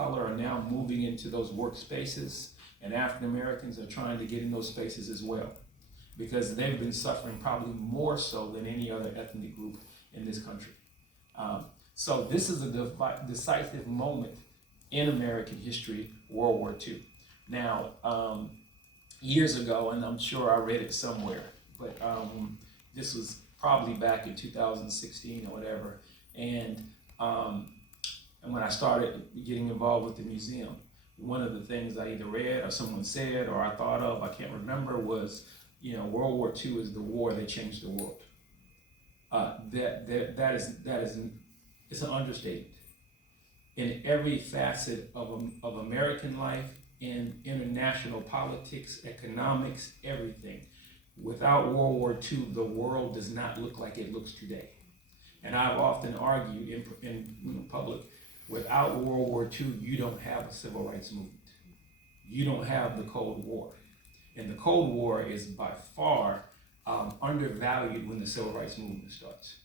color are now moving into those workspaces, and African Americans are trying to get in those spaces as well, because they've been suffering probably more so than any other ethnic group in this country. So this is a decisive moment in American history, World War II. Now, years ago, and I'm sure I read it somewhere, but this was probably back in 2016 or whatever, and when I started getting involved with the museum, one of the things I either read or someone said or I thought of, I can't remember, was, you know, World War II is the war that changed the world. It's an understatement. In every facet of American life, in international politics, economics, everything. Without World War II, the world does not look like it looks today. And I've often argued in public, without World War II, you don't have a civil rights movement. You don't have the Cold War. And the Cold War is by far undervalued when the civil rights movement starts.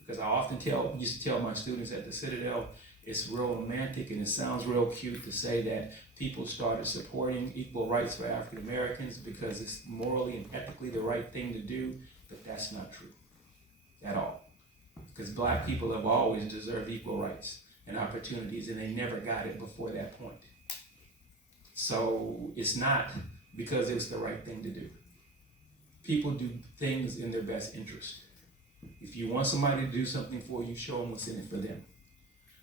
Because I often used to tell my students at the Citadel, it's real romantic and it sounds real cute to say that people started supporting equal rights for African Americans because it's morally and ethically the right thing to do, but that's not true at all. Because black people have always deserved equal rights and opportunities, and they never got it before that point. So it's not because it's the right thing to do. People do things in their best interest. If you want somebody to do something for you, show them what's in it for them.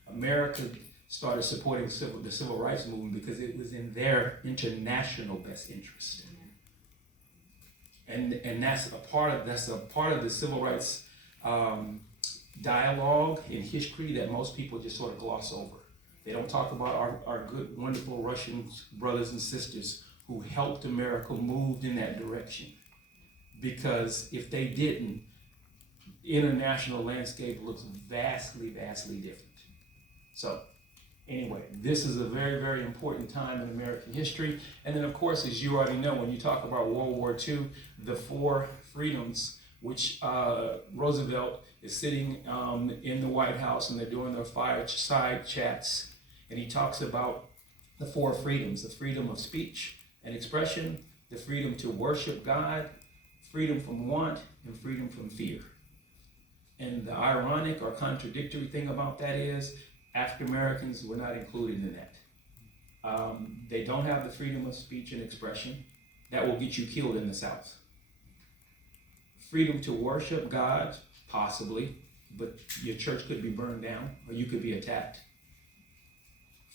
America started supporting the civil rights movement because it was in their international best interest. And that's a part of the civil rights dialogue in history that most people just sort of gloss over. They don't talk about our good, wonderful Russian brothers and sisters who helped America move in that direction. Because if they didn't, the international landscape looks vastly, vastly different. So anyway, this is a very, very important time in American history. And then of course, as you already know, when you talk about World War II, the 4 freedoms, which Roosevelt is sitting in the White House and they're doing their fireside chats. And he talks about the 4 freedoms: the freedom of speech and expression, the freedom to worship God, freedom from want, and freedom from fear. And the ironic or contradictory thing about that is African Americans were not included in that. They don't have the freedom of speech and expression. That will get you killed in the South. Freedom to worship God, possibly, but your church could be burned down or you could be attacked.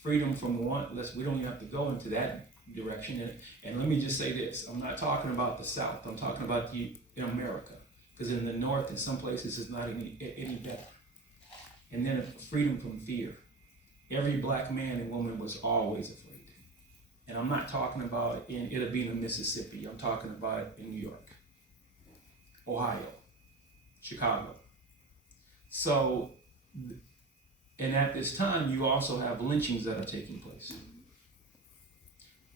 Freedom from want, we don't even have to go into that direction. And let me just say this, I'm not talking about the South, I'm talking about in America. Because in the North, in some places, it's not any better. And then freedom from fear. Every black man and woman was always afraid. And I'm not talking about it'll be in Mississippi. I'm talking about in New York, Ohio, Chicago. So, and at this time, you also have lynchings that are taking place.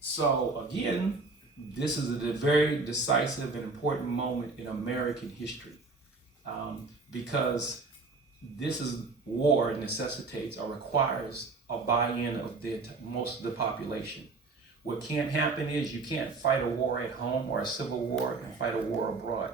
So again, this is a very decisive and important moment in American history because this is war necessitates or requires a buy-in of most of the population. What can't happen is you can't fight a war at home or a civil war and fight a war abroad.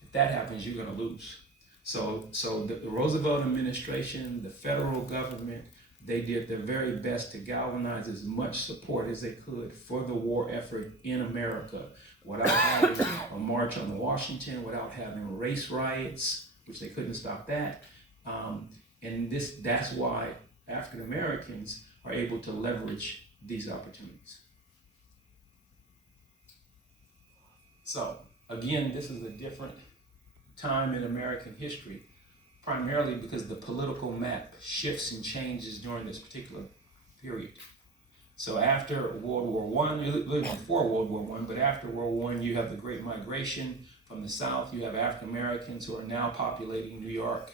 If that happens, you're going to lose. So the Roosevelt administration, the federal government, they did their very best to galvanize as much support as they could for the war effort in America without having a march on Washington, without having race riots, which they couldn't stop that. And that's why African Americans are able to leverage these opportunities. So again, this is a different time in American history, primarily because the political map shifts and changes during this particular period. So after World War I, really before World War I, but after World War I, you have the Great Migration from the South. You have African Americans who are now populating New York,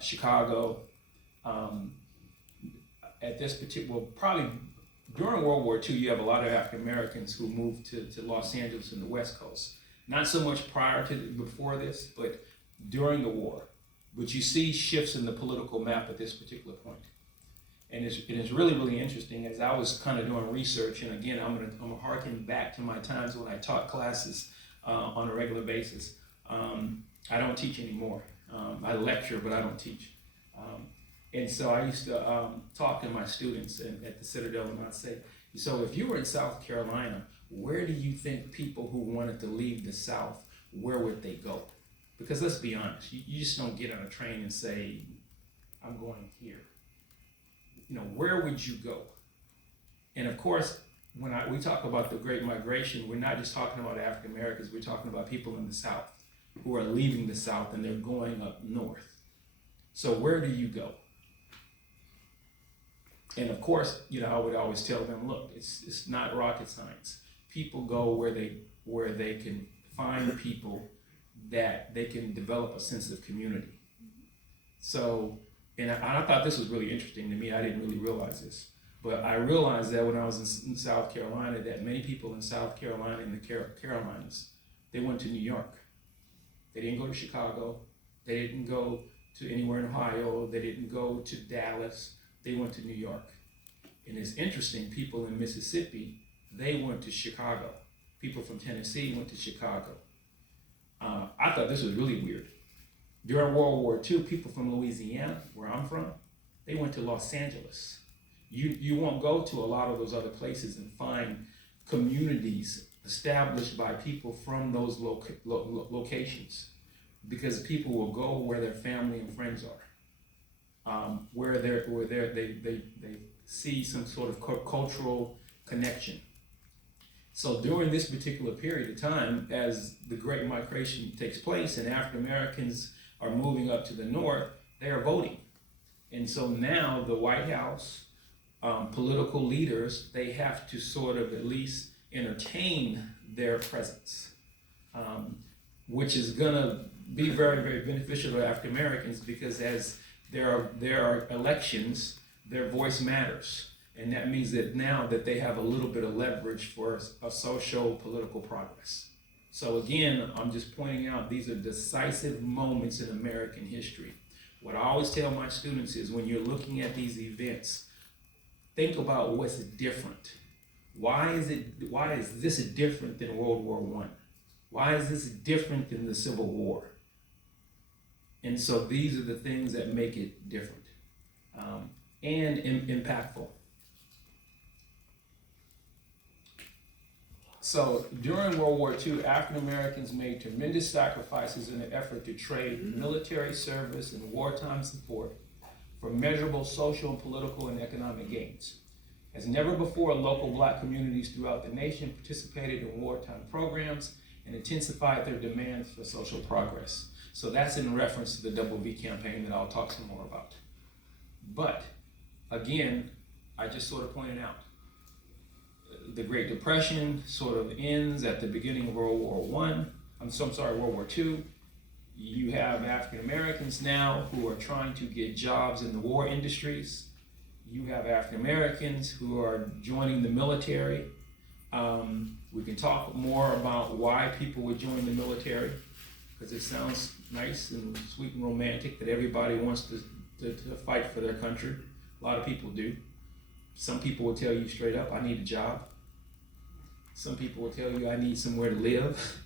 Chicago. At this particular, probably during World War II, you have a lot of African Americans who moved to Los Angeles and the West Coast. Not so much before this, but during the war. But you see shifts in the political map at this particular point. And it's really, really interesting. As I was kind of doing research, and again, I'm gonna harken back to my times when I taught classes on a regular basis. I don't teach anymore. I lecture, but I don't teach. And so I used to talk to my students at the Citadel, and I'd say, so if you were in South Carolina, where do you think people who wanted to leave the South, where would they go? Because let's be honest, you just don't get on a train and say, I'm going here. You know, where would you go? And of course, when we talk about the Great Migration, we're not just talking about African Americans, we're talking about people in the South who are leaving the South and they're going up north. So where do you go? And of course, you know, I would always tell them, look, it's not rocket science. People go where they can find people that they can develop a sense of community. So, and I thought this was really interesting to me. I didn't really realize this, but I realized that when I was in South Carolina, that many people in South Carolina and the Carolinas, they went to New York. They didn't go to Chicago. They didn't go to anywhere in Ohio. They didn't go to Dallas. They went to New York. And it's interesting, people in Mississippi, they went to Chicago. People from Tennessee went to Chicago. I thought this was really weird. During World War II, people from Louisiana, where I'm from, they went to Los Angeles. You won't go to a lot of those other places and find communities established by people from those locations, because people will go where their family and friends are. Where they see some sort of cultural connection. So during this particular period of time, as the Great Migration takes place and African Americans are moving up to the north, they are voting. And so now the White House, political leaders, they have to sort of at least entertain their presence, which is gonna be very, very beneficial to African Americans, because as there are elections, their voice matters. And that means that now that they have a little bit of leverage for a social political progress. So again, I'm just pointing out these are decisive moments in American history. What I always tell my students is, when you're looking at these events, think about what's different. Why is this different than World War I? Why is this different than the Civil War? And so these are the things that make it different and impactful. So during World War II, African Americans made tremendous sacrifices in an effort to trade military service and wartime support for measurable social and political and economic gains. As never before, local Black communities throughout the nation participated in wartime programs and intensified their demands for social progress. So that's in reference to the WWII campaign that I'll talk some more about. But again, I just sort of pointed out, the Great Depression sort of ends at the beginning of World War World War II. You have African Americans now who are trying to get jobs in the war industries. You have African Americans who are joining the military. We can talk more about why people would join the military, because it sounds nice and sweet and romantic that everybody wants to fight for their country. A lot of people do. Some people will tell you straight up, I need a job. Some people will tell you, I need somewhere to live.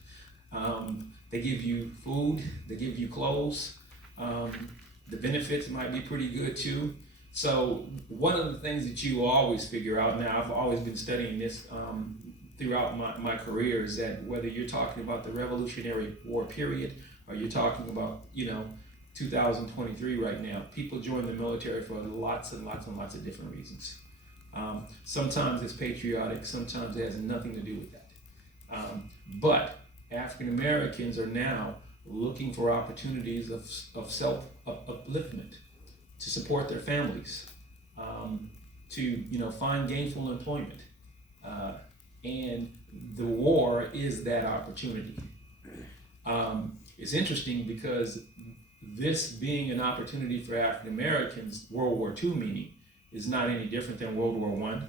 They give you food, they give you clothes. The benefits might be pretty good too. So one of the things that you always figure out, now I've always been studying this throughout my career, is that whether you're talking about the Revolutionary War period or you're talking about, 2023 right now, people join the military for lots and lots and lots of different reasons. Sometimes it's patriotic, sometimes it has nothing to do with that. But African Americans are now looking for opportunities of self-upliftment, to support their families, to find gainful employment. And the war is that opportunity. It's interesting because this being an opportunity for African Americans, World War II meaning, is not any different than World War I.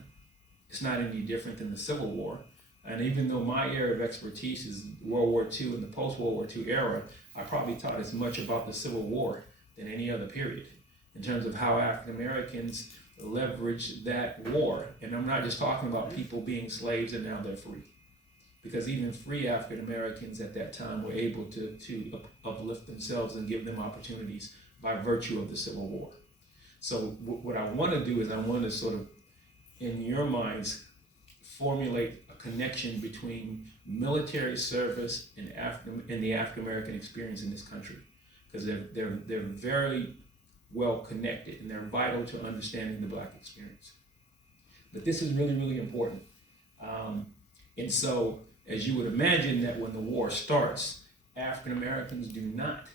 It's not any different than the Civil War. And even though my area of expertise is World War II and the post-World War II era, I probably taught as much about the Civil War than any other period, in terms of how African Americans leveraged that war. And I'm not just talking about people being slaves and now they're free. Because even free African Americans at that time were able to uplift themselves and give them opportunities by virtue of the Civil War. So what I want to do is I want to sort of, in your minds, formulate a connection between military service and the African American experience in this country, because they're very well connected and they're vital to understanding the Black experience. But this is really, really important. And so, as you would imagine, that when the war starts, African Americans do not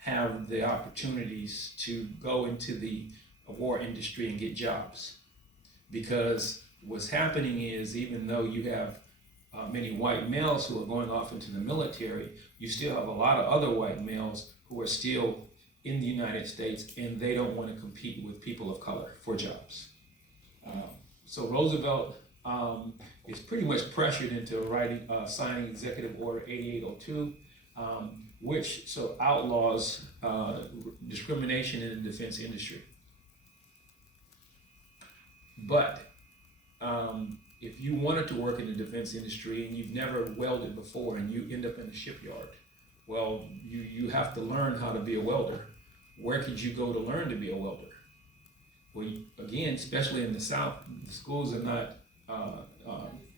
have the opportunities to go into the war industry and get jobs. Because what's happening is, even though you have many white males who are going off into the military, you still have a lot of other white males who are still in the United States, and they don't want to compete with people of color for jobs. So Roosevelt is pretty much pressured into signing Executive Order 8802, which outlaws discrimination in the defense industry. But if you wanted to work in the defense industry and you've never welded before and you end up in a shipyard, well, you have to learn how to be a welder. Where could you go to learn to be a welder? Well, again, especially in the South, the schools are not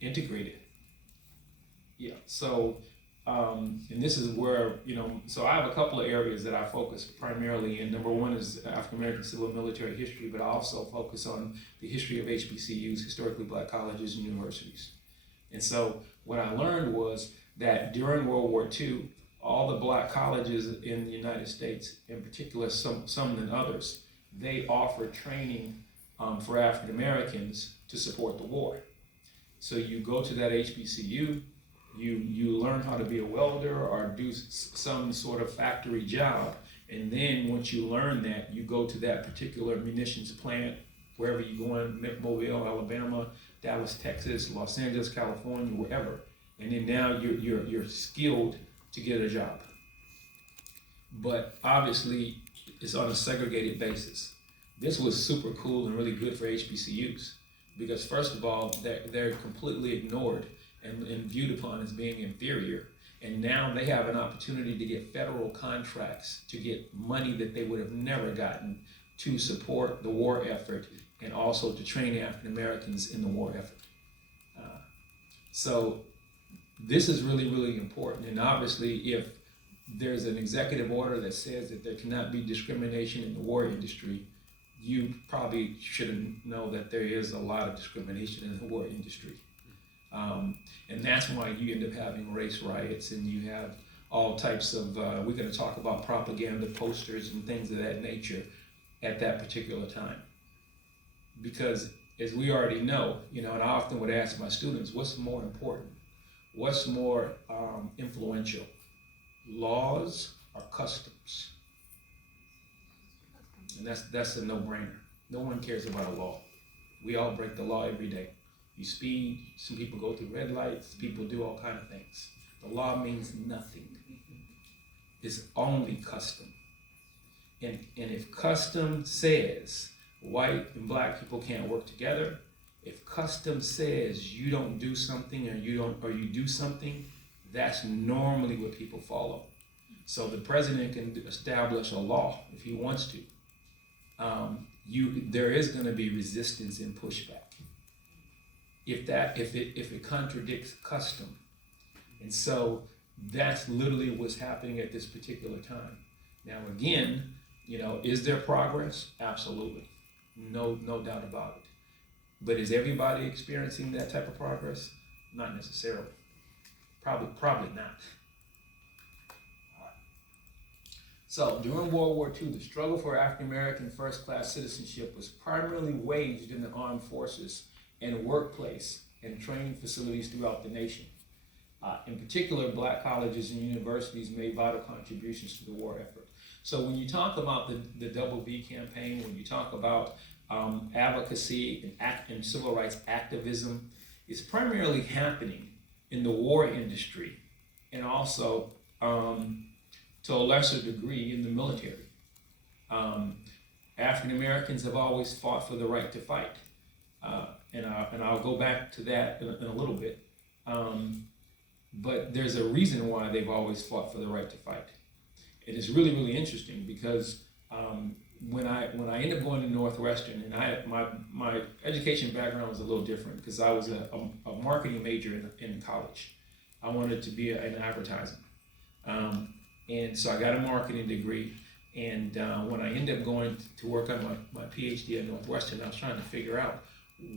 integrated. Yeah, so, and this is where, so I have a couple of areas that I focus primarily in. Number one is African American civil and military history, but I also focus on the history of HBCUs, historically Black colleges and universities. And so what I learned was that during World War II, all the Black colleges in the United States, in particular some than others, they offer training for African Americans to support the war. So you go to that HBCU, you learn how to be a welder or do some sort of factory job, and then once you learn that, you go to that particular munitions plant, wherever you go in, Mobile, Alabama, Dallas, Texas, Los Angeles, California, wherever, and then now you're skilled to get a job. But obviously, it's on a segregated basis. This was super cool and really good for HBCUs because, first of all, they're completely ignored and viewed upon as being inferior. And now they have an opportunity to get federal contracts to get money that they would have never gotten to support the war effort and also to train African Americans in the war effort. So this is really, really important. And obviously, if there's an executive order that says that there cannot be discrimination in the war industry, you probably should know that there is a lot of discrimination in the war industry. And that's why you end up having race riots and you have all types of, we're going to talk about propaganda posters and things of that nature at that particular time. Because as we already know, and I often would ask my students, what's more important? What's more influential, laws or customs? And that's a no-brainer. No one cares about a law. We all break the law every day. You speed, some people go through red lights, people do all kinds of things. The law means nothing. It's only custom. And if custom says white and Black people can't work together, if custom says you don't do something or you do something, that's normally what people follow. So the president can establish a law if he wants to. There is going to be resistance and pushback if it contradicts custom. And so that's literally what's happening at this particular time. Now again, is there progress? Absolutely. No doubt about it. But is everybody experiencing that type of progress? Not necessarily. Probably not. So during World War II, the struggle for African American first-class citizenship was primarily waged in the armed forces and workplace and training facilities throughout the nation. In particular, Black colleges and universities made vital contributions to the war effort. So when you talk about the WWII campaign, when you talk about advocacy and civil rights activism, it's primarily happening in the war industry and also to a lesser degree in the military. African Americans have always fought for the right to fight. And I'll go back to that in a little bit. But there's a reason why they've always fought for the right to fight. It is really, really interesting because when I ended up going to Northwestern, and my education background was a little different because I was a marketing major in college. I wanted to be in advertising. And so I got a marketing degree. And when I ended up going to work on my PhD at Northwestern, I was trying to figure out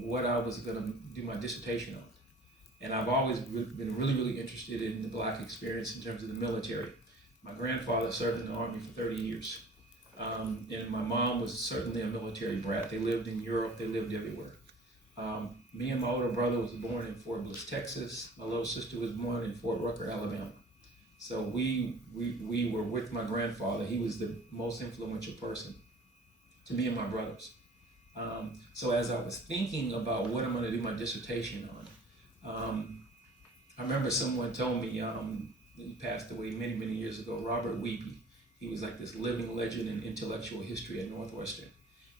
what I was going to do my dissertation on. And I've always been really, really interested in the Black experience in terms of the military. My grandfather served in the Army for 30 years. And my mom was certainly a military brat. They lived in Europe, they lived everywhere. Me and my older brother was born in Fort Bliss, Texas. My little sister was born in Fort Rucker, Alabama. So we were with my grandfather. He was the most influential person to me and my brothers. So as I was thinking about what I'm going to do my dissertation on, I remember someone told me, he passed away many, many years ago, Robert WWII. He was like this living legend in intellectual history at Northwestern.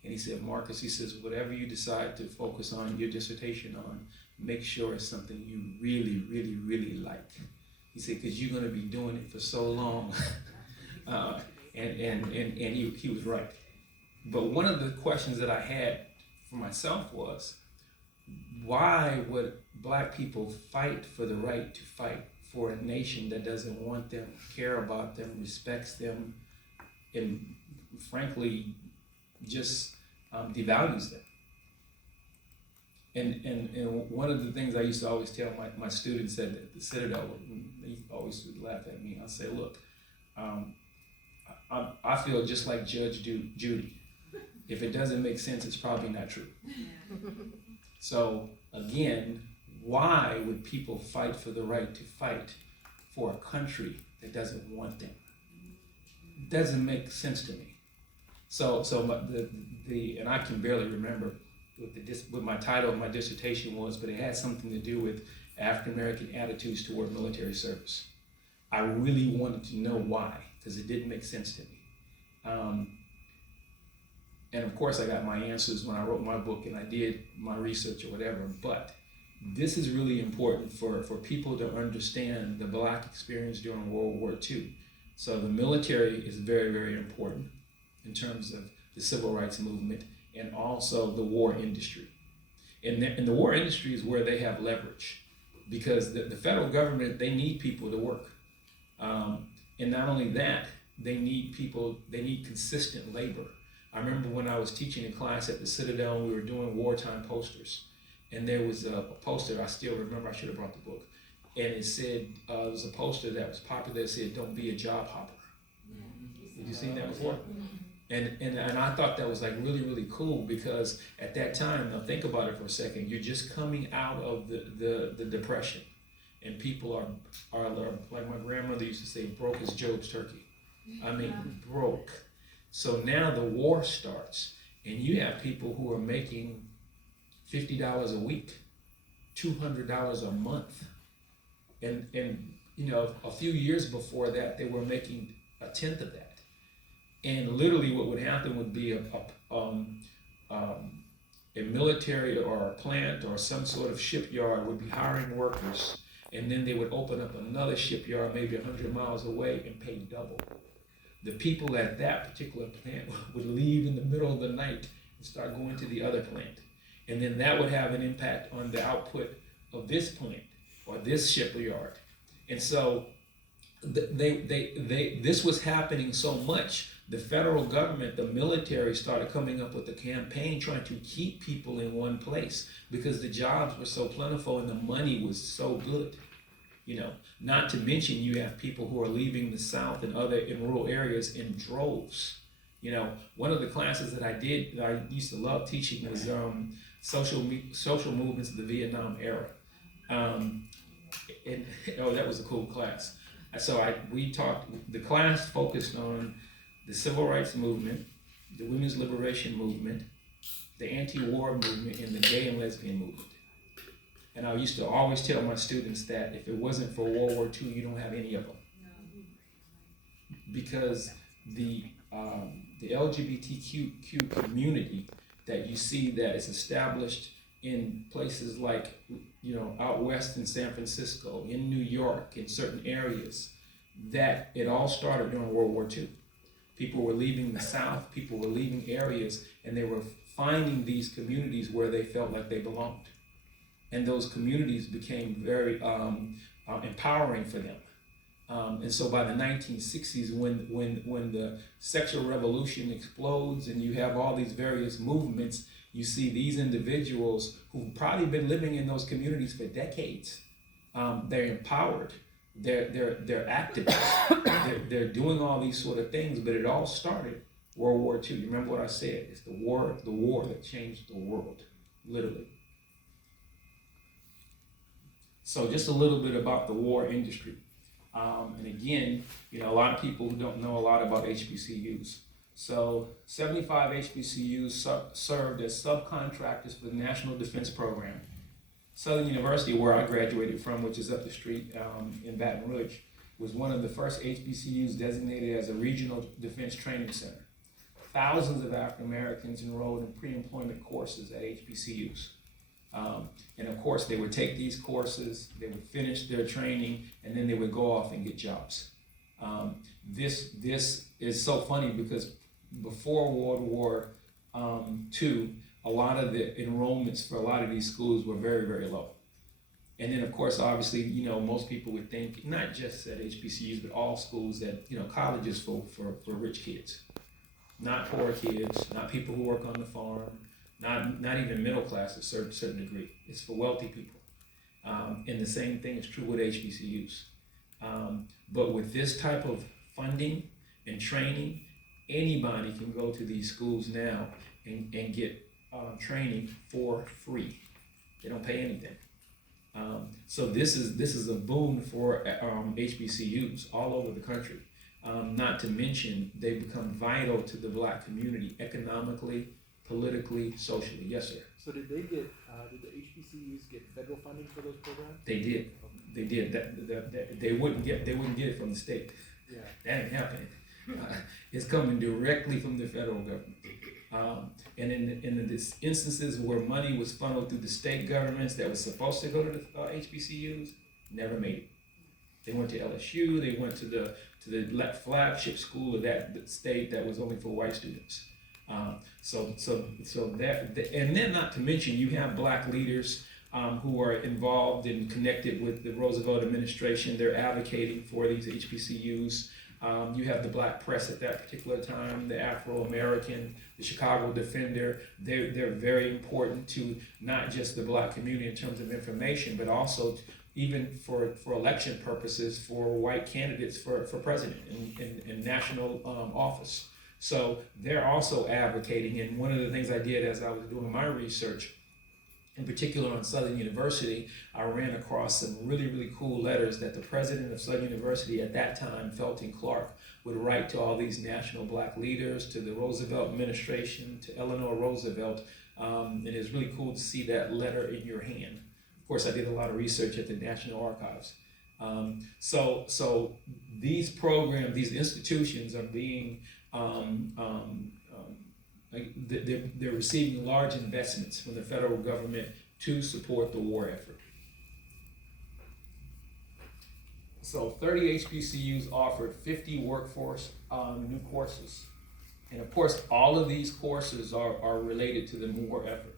And he said, Marcus, he says, whatever you decide to focus on your dissertation on, make sure it's something you really, really, really like. He said, because you're going to be doing it for so long. And he was right. But one of the questions that I had for myself was, why would Black people fight for the right to fight for a nation that doesn't want them, care about them, respects them, and frankly, just devalues them? And one of the things I used to always tell my students at the Citadel, they always would laugh at me, I'd say, look, I feel just like Judge Judy. If it doesn't make sense, it's probably not true. So again, why would people fight for the right to fight for a country that doesn't want them? It doesn't make sense to me. So and I can barely remember what my title of my dissertation was, but it had something to do with African American attitudes toward military service. I really wanted to know why, because it didn't make sense to me. And of course I got my answers when I wrote my book and I did my research or whatever, but this is really important for people to understand the Black experience during World War II. So the military is very, very important in terms of the civil rights movement and also the war industry. And the war industry is where they have leverage because the federal government, they need people to work. And not only that, they need consistent labor. I remember when I was teaching a class at the Citadel, we were doing wartime posters. And there was a poster, I still remember, I should have brought the book. And it said, there was a poster that was popular that said, don't be a job hopper. Have you seen that before? And I thought that was like really, really cool because at that time, now think about it for a second, you're just coming out of the Depression. And people are like my grandmother used to say, broke as Job's turkey. I mean, broke. So now the war starts, and you have people who are making $50 a week, $200 a month. And you know, a few years before that, they were making a tenth of that. And literally what would happen would be a military or a plant or some sort of shipyard would be hiring workers, and then they would open up another shipyard maybe 100 miles away and pay double. The people at that particular plant would leave in the middle of the night and start going to the other plant. And then that would have an impact on the output of this plant or this shipyard. And so this was happening so much, the federal government, the military started coming up with a campaign trying to keep people in one place because the jobs were so plentiful and the money was so good. You know, not to mention you have people who are leaving the South and in rural areas in droves. You know, one of the classes that I did, that I used to love teaching was social movements of the Vietnam era. That was a cool class. So the class focused on the civil rights movement, the women's liberation movement, the anti-war movement, and the gay and lesbian movement. And I used to always tell my students that if it wasn't for World War II, you don't have any of them. Because the the LGBTQ community that you see that is established in places like, out west in San Francisco, in New York, in certain areas, that it all started during World War II. People were leaving the South, people were leaving areas, and they were finding these communities where they felt like they belonged. And those communities became very empowering for them. And so by the 1960s, when the sexual revolution explodes and you have all these various movements, you see these individuals who've probably been living in those communities for decades. They're empowered, they're activists, they're doing all these sort of things, but it all started World War II. You remember what I said? It's the war that changed the world, literally. So just a little bit about the war industry. And again, a lot of people don't know a lot about HBCUs. So 75 HBCUs served as subcontractors for the National Defense Program. Southern University, where I graduated from, which is up the street in Baton Rouge, was one of the first HBCUs designated as a regional defense training center. Thousands of African Americans enrolled in pre-employment courses at HBCUs. And of course, they would take these courses, they would finish their training, and then they would go off and get jobs. This is so funny because before World War II, a lot of the enrollments for a lot of these schools were very, very low. And then, of course, obviously, most people would think, not just at HBCUs, but all schools that, colleges for rich kids, not poor kids, not people who work on the farm, not even middle class to a certain degree. It's for wealthy people. And the same thing is true with HBCUs. But with this type of funding and training, anybody can go to these schools now and get training for free. They don't pay anything. So this is a boon for HBCUs all over the country. Not to mention, they become vital to the Black community economically, politically, socially. Yes, sir. So did they get? Did the HBCUs get federal funding for those programs? They did. Okay. They did. That they wouldn't get it from the state. Yeah. That ain't happening. It's coming directly from the federal government. And in the instances where money was funneled through the state governments that was supposed to go to the HBCUs, never made it. They went to LSU. They went to the flagship school of that state that was only for white students. So that, and then not to mention, you have Black leaders who are involved and connected with the Roosevelt administration. They're advocating for these HBCUs. You have the Black press at that particular time, the Afro-American, the Chicago Defender. They're very important to not just the Black community in terms of information, but also even for election purposes for white candidates for president and national office. So they're also advocating, and one of the things I did as I was doing my research, in particular on Southern University, I ran across some really, really cool letters that the president of Southern University at that time, Felton Clark, would write to all these national Black leaders, to the Roosevelt administration, to Eleanor Roosevelt, and it's really cool to see that letter in your hand. Of course, I did a lot of research at the National Archives. So these programs, these institutions are being they're receiving large investments from the federal government to support the war effort. So 30 HBCUs offered 50 workforce new courses. And of course, all of these courses are related to the war effort.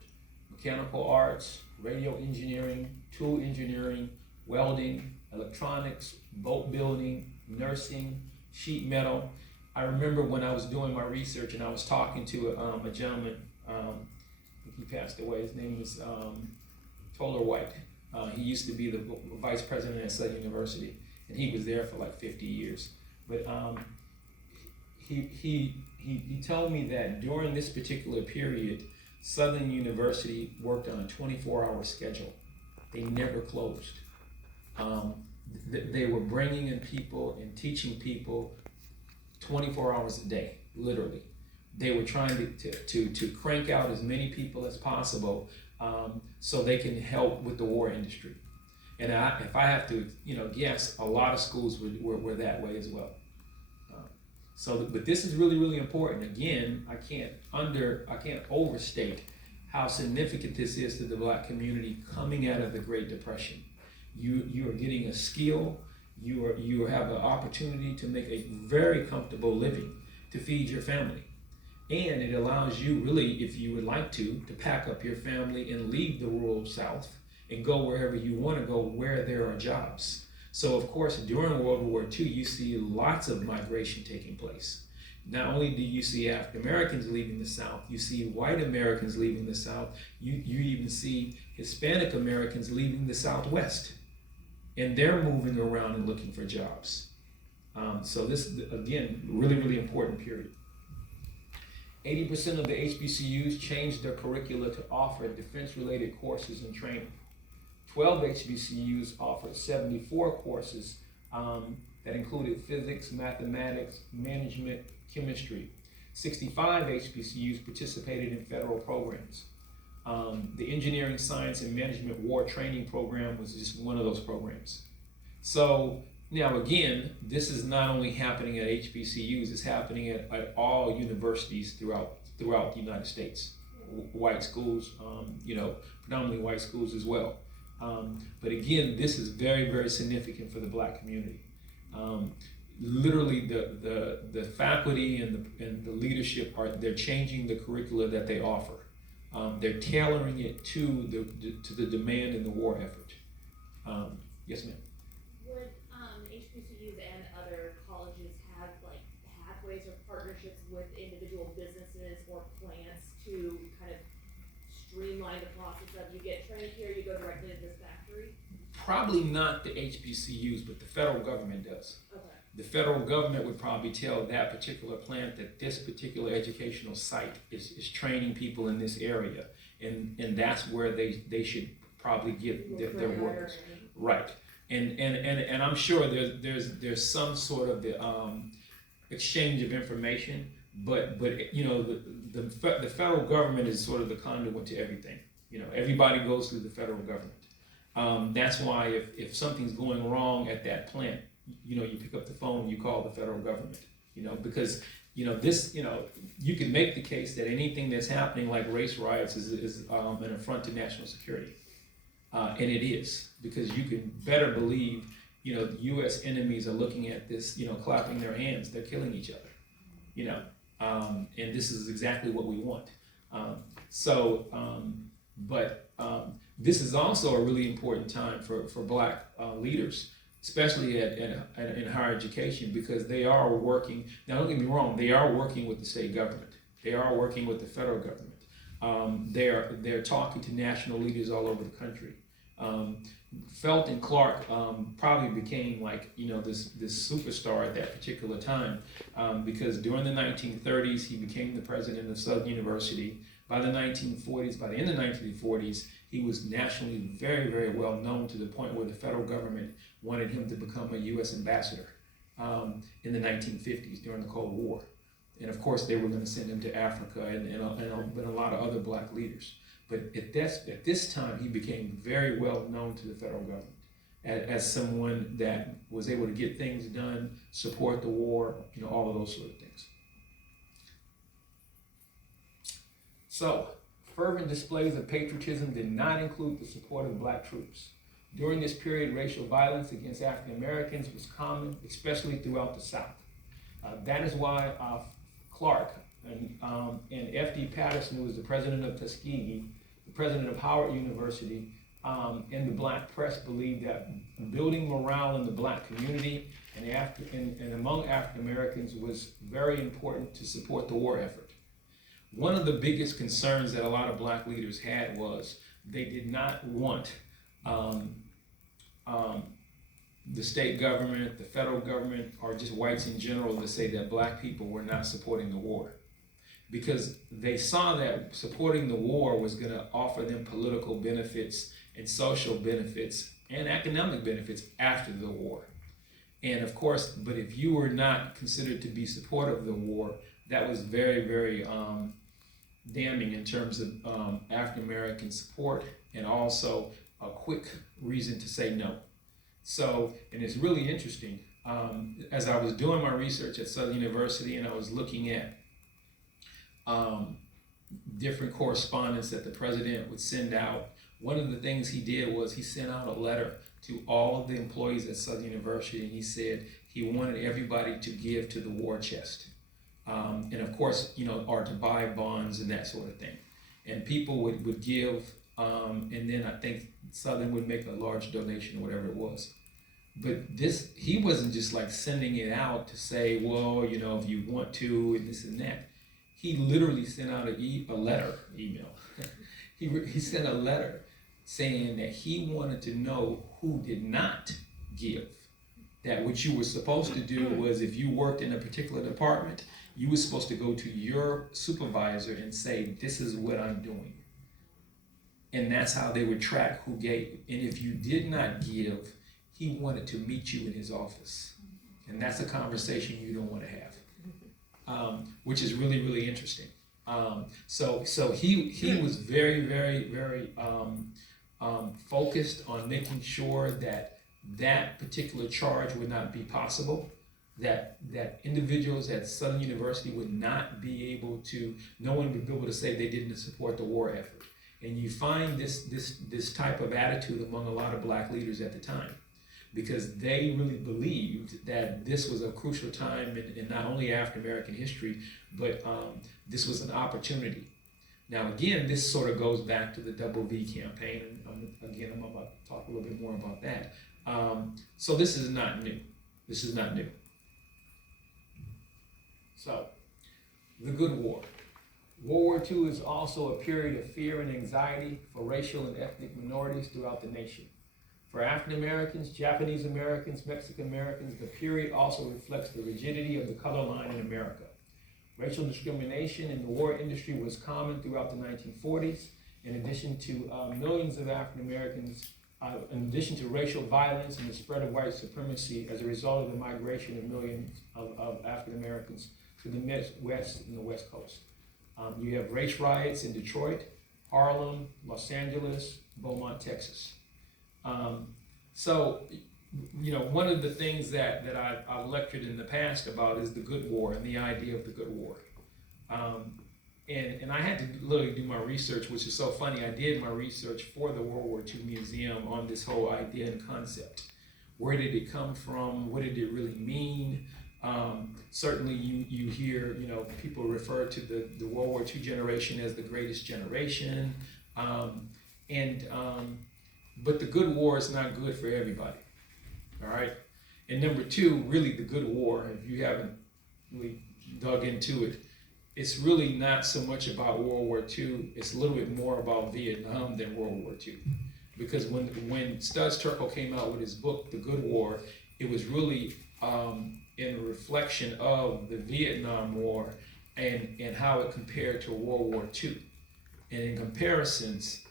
Mechanical arts, radio engineering, tool engineering, welding, electronics, boat building, nursing, sheet metal. I remember when I was doing my research and I was talking to a gentleman, I think he passed away, his name was Toller White. He used to be the vice president at Southern University, and he was there for like 50 years. But he told me that during this particular period, Southern University worked on a 24-hour schedule. They never closed. They were bringing in people and teaching people 24 hours a day, literally. They were trying to crank out as many people as possible so they can help with the war industry. And if I have to, guess, a lot of schools were that way as well. So, but this is really, really important. Again, I can't overstate how significant this is to the Black community coming out of the Great Depression. You are getting a skill. You have an opportunity to make a very comfortable living to feed your family. And it allows you really, if you would like to pack up your family and leave the rural South and go wherever you want to go, where there are jobs. So of course, during World War II, you see lots of migration taking place. Not only do you see African Americans leaving the South, you see white Americans leaving the South, you even see Hispanic Americans leaving the Southwest. And they're moving around and looking for jobs. So this, again, really, really important period. 80% of the HBCUs changed their curricula to offer defense-related courses and training. 12 HBCUs offered 74 courses that included physics, mathematics, management, chemistry. 65 HBCUs participated in federal programs. The Engineering, Science, and Management War Training Program was just one of those programs. So now again, this is not only happening at HBCUs, it's happening at all universities throughout the United States. White schools, predominantly white schools as well. But again, this is very, very significant for the Black community. Literally, the faculty and the leadership they're changing the curricula that they offer. They're tailoring it to the demand in the war effort. Yes, ma'am. Would HBCUs and other colleges have like pathways or partnerships with individual businesses or plants to kind of streamline the process of you get trained here, you go directly to this factory? Probably not the HBCUs, but the federal government does. Okay. The federal government would probably tell that particular plant that this particular educational site is training people in this area, and that's where they should probably get their workers. Right. And I'm sure there's some sort of the exchange of information, but the federal government is sort of the conduit to everything. Everybody goes through the federal government. That's why if something's going wrong at that plant, you pick up the phone, you call the federal government. Because this, you can make the case that anything that's happening like race riots is an affront to national security. And it is, because you can better believe, the U.S. enemies are looking at this, clapping their hands. They're killing each other, and this is exactly what we want. But this is also a really important time for Black leaders, especially in higher education, because they are working. Now, don't get me wrong; they are working with the state government. They are working with the federal government. They're talking to national leaders all over the country. Felton Clark probably became like this superstar at that particular time because during the 1930s he became the president of Southern University. By the 1940s, by the end of the 1940s, he was nationally very, very well known to the point where the federal government wanted him to become a U.S. ambassador in the 1950s during the Cold War. And of course, they were going to send him to Africa and a lot of other Black leaders. But at this time, he became very well known to the federal government as someone that was able to get things done, support the war, all of those sort of things. So, fervent displays of patriotism did not include the support of Black troops. During this period, racial violence against African Americans was common, especially throughout the South. That is why Clark and F.D. Patterson, who was the president of Tuskegee, the president of Howard University, and the Black press believed that building morale in the Black community and among African Americans was very important to support the war effort. One of the biggest concerns that a lot of Black leaders had was they did not want the state government, the federal government, or just whites in general to say that Black people were not supporting the war. Because they saw that supporting the war was going to offer them political benefits and social benefits and economic benefits after the war. And of course, but if you were not considered to be supportive of the war, that was very, very damning in terms of African American support and also a quick reason to say no. So, and it's really interesting, as I was doing my research at Southern University and I was looking at different correspondence that the president would send out, one of the things he did was he sent out a letter to all of the employees at Southern University, and he said he wanted everybody to give to the war chest. And of course, or to buy bonds and that sort of thing. And people would give, and then I think Southern would make a large donation or whatever it was. But he wasn't just like sending it out to say, well, if you want to, and this and that. He literally sent out a letter, email. He sent a letter saying that he wanted to know who did not give. That what you were supposed to do was, if you worked in a particular department, you were supposed to go to your supervisor and say, this is what I'm doing. And that's how they would track who gave. And if you did not give, he wanted to meet you in his office. And that's a conversation you don't want to have, which is really, really interesting. So he was very, very, very focused on making sure that particular charge would not be possible, that individuals at Southern University would not be able to, no one would be able to say they didn't support the war effort. And you find this type of attitude among a lot of black leaders at the time, because they really believed that this was a crucial time in not only African American history, but this was an opportunity. Now again, this sort of goes back to the WWII campaign, and I'm about to talk a little bit more about that. So this is not new. This is not new. So, the Good War. World War II is also a period of fear and anxiety for racial and ethnic minorities throughout the nation. For African Americans, Japanese Americans, Mexican Americans, the period also reflects the rigidity of the color line in America. Racial discrimination in the war industry was common throughout the 1940s. In addition to millions of African Americans, in addition to racial violence and the spread of white supremacy as a result of the migration of millions of African Americans to the Midwest and the West Coast. You have race riots in Detroit, Harlem, Los Angeles, Beaumont, Texas. So, one of the things that I've lectured in the past about is the Good War and the idea of the Good War. And I had to literally do my research, which is so funny. I did my research for the World War II Museum on this whole idea and concept. Where did it come from? What did it really mean? Certainly you hear, people refer to the World War II generation as the greatest generation. But the Good War is not good for everybody, all right? And number two, really the Good War, if you haven't really dug into it, it's really not so much about World War II, it's a little bit more about Vietnam than World War II. Because when Studs Terkel came out with his book, The Good War, it was really in a reflection of the Vietnam War and how it compared to World War II. And in comparisons,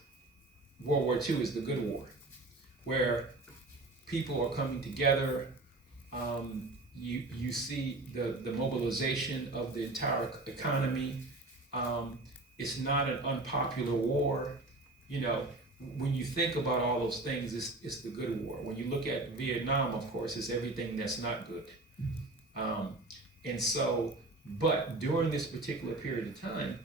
World War II is the Good War, where people are coming together. You see the mobilization of the entire economy. It's not an unpopular war. When you think about all those things, it's the Good War. When you look at Vietnam, of course, it's everything that's not good. But during this particular period of time,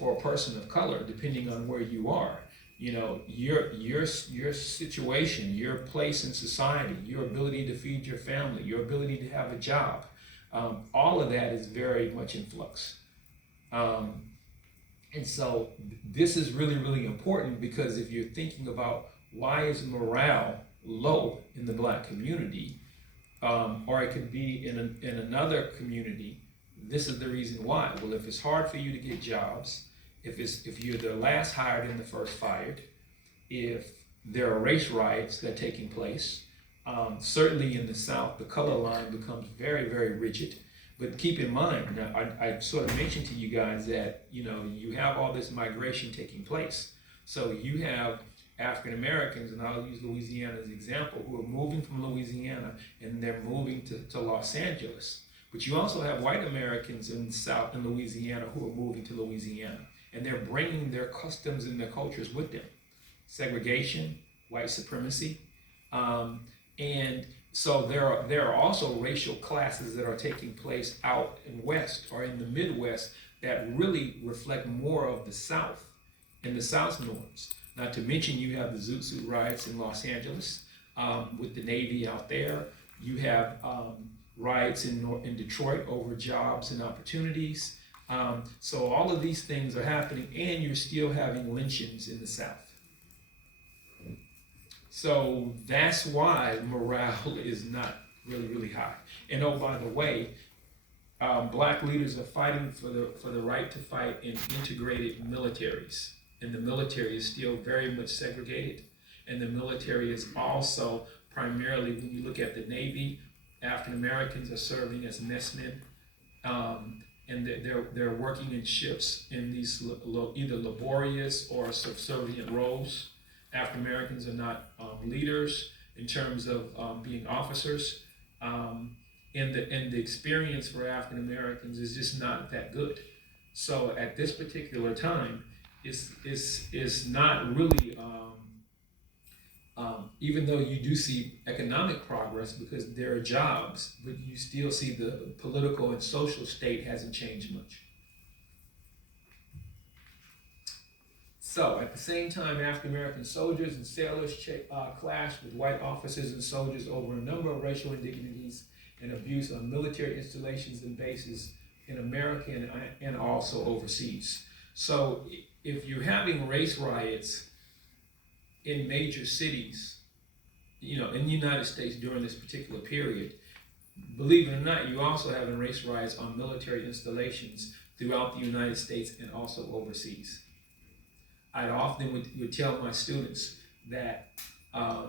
for a person of color, depending on where you are, your situation, your place in society, your ability to feed your family, your ability to have a job, all of that is very much in flux. And so this is really, really important, because if you're thinking about why is morale low in the Black community, or it could be in another community, this is the reason why. Well, if it's hard for you to get jobs, if you're the last hired and the first fired, if there are race riots that are taking place, certainly in the South, the color line becomes very, very rigid. But keep in mind, now, I sort of mentioned to you guys that, you have all this migration taking place. So you have African Americans, and I'll use Louisiana as an example, who are moving from Louisiana and they're moving to Los Angeles. But you also have white Americans in the South and Louisiana who are moving to Louisiana, and they're bringing their customs and their cultures with them. Segregation, white supremacy, and So there are also racial classes that are taking place out in West or in the Midwest that really reflect more of the South and the South's norms. Not to mention you have the Zoot Suit riots in Los Angeles with the Navy out there. You have riots in Detroit over jobs and opportunities. So all of these things are happening, and you're still having lynchings in the South. So that's why morale is not really high. And oh, by the way, black leaders are fighting for the right to fight in integrated militaries. And the military is still very much segregated. And the military is also primarily, when you look at the Navy, African Americans are serving as messmen. And they're working in ships in these either laborious or subservient roles. African Americans are not leaders in terms of being officers, and the experience for African Americans is just not that good. So at this particular time, it's not really, even though you do see economic progress because there are jobs, but you still see the political and social state hasn't changed much. So, at the same time, African-American soldiers and sailors clashed with white officers and soldiers over a number of racial indignities and abuse on military installations and bases in America and also overseas. So, if you're having race riots in major cities, in the United States during this particular period, believe it or not, you're also having race riots on military installations throughout the United States and also overseas. I often would tell my students that, a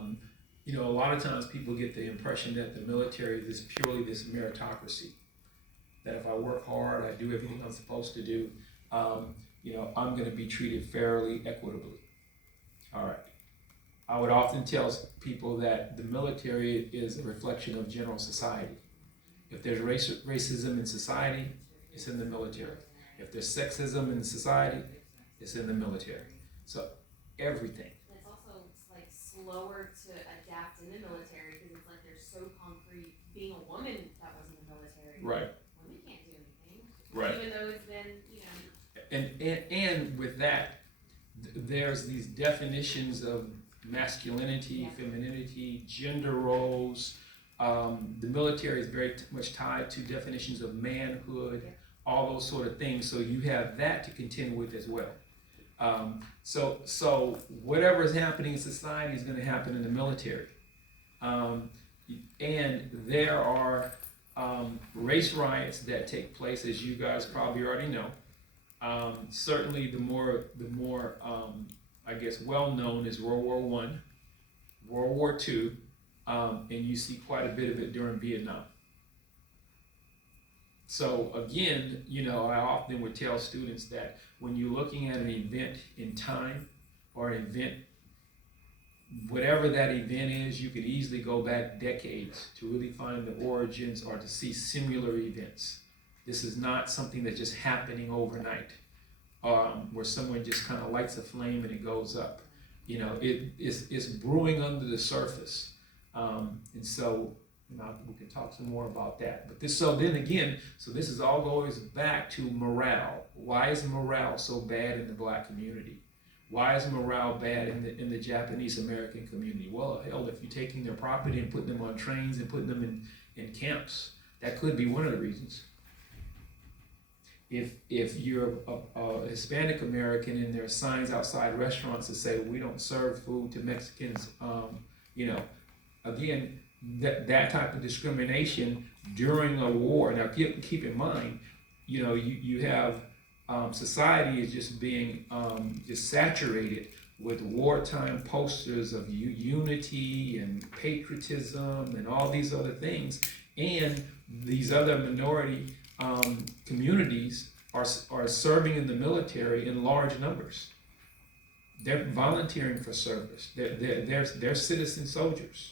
lot of times people get the impression that the military is purely this meritocracy. That if I work hard, I do everything I'm supposed to do, I'm going to be treated fairly, equitably. All right. I would often tell people that the military is a reflection of general society. If there's racism in society, it's in the military. If there's sexism in society, it's in the military. So everything. It's also like slower to adapt in the military because it's like they're so concrete. Being a woman that was in the military, Right. Women can't do anything. Right. Even though it's been, And with that, there's these definitions of masculinity, femininity, gender roles. The military is very much tied to definitions of manhood, all those sort of things. So you have that to contend with as well. So whatever is happening in society is going to happen in the military. And there are race riots that take place, as you guys probably already know. Certainly the more I guess well known is World War I, World War II, and you see quite a bit of it during Vietnam. So again, I often would tell students that when you're looking at an event in time or an event, whatever that event is, you could easily go back decades to really find the origins or to see similar events. This is not something that's just happening overnight, where someone just kind of lights a flame and it goes up. It's brewing under the surface. And so we can talk some more about that. But this is all goes back to morale. Why is morale so bad in the black community? Why is morale bad in the Japanese American community? Well, hell, if you're taking their property and putting them on trains and putting them in camps, that could be one of the reasons. If you're a Hispanic American and there are signs outside restaurants that say we don't serve food to Mexicans, again, that type of discrimination during a war. Now keep in mind, you have society is just being just saturated with wartime posters of unity and patriotism and all these other things, and these other minority communities are serving in the military in large numbers. They're volunteering for service. They're citizen soldiers.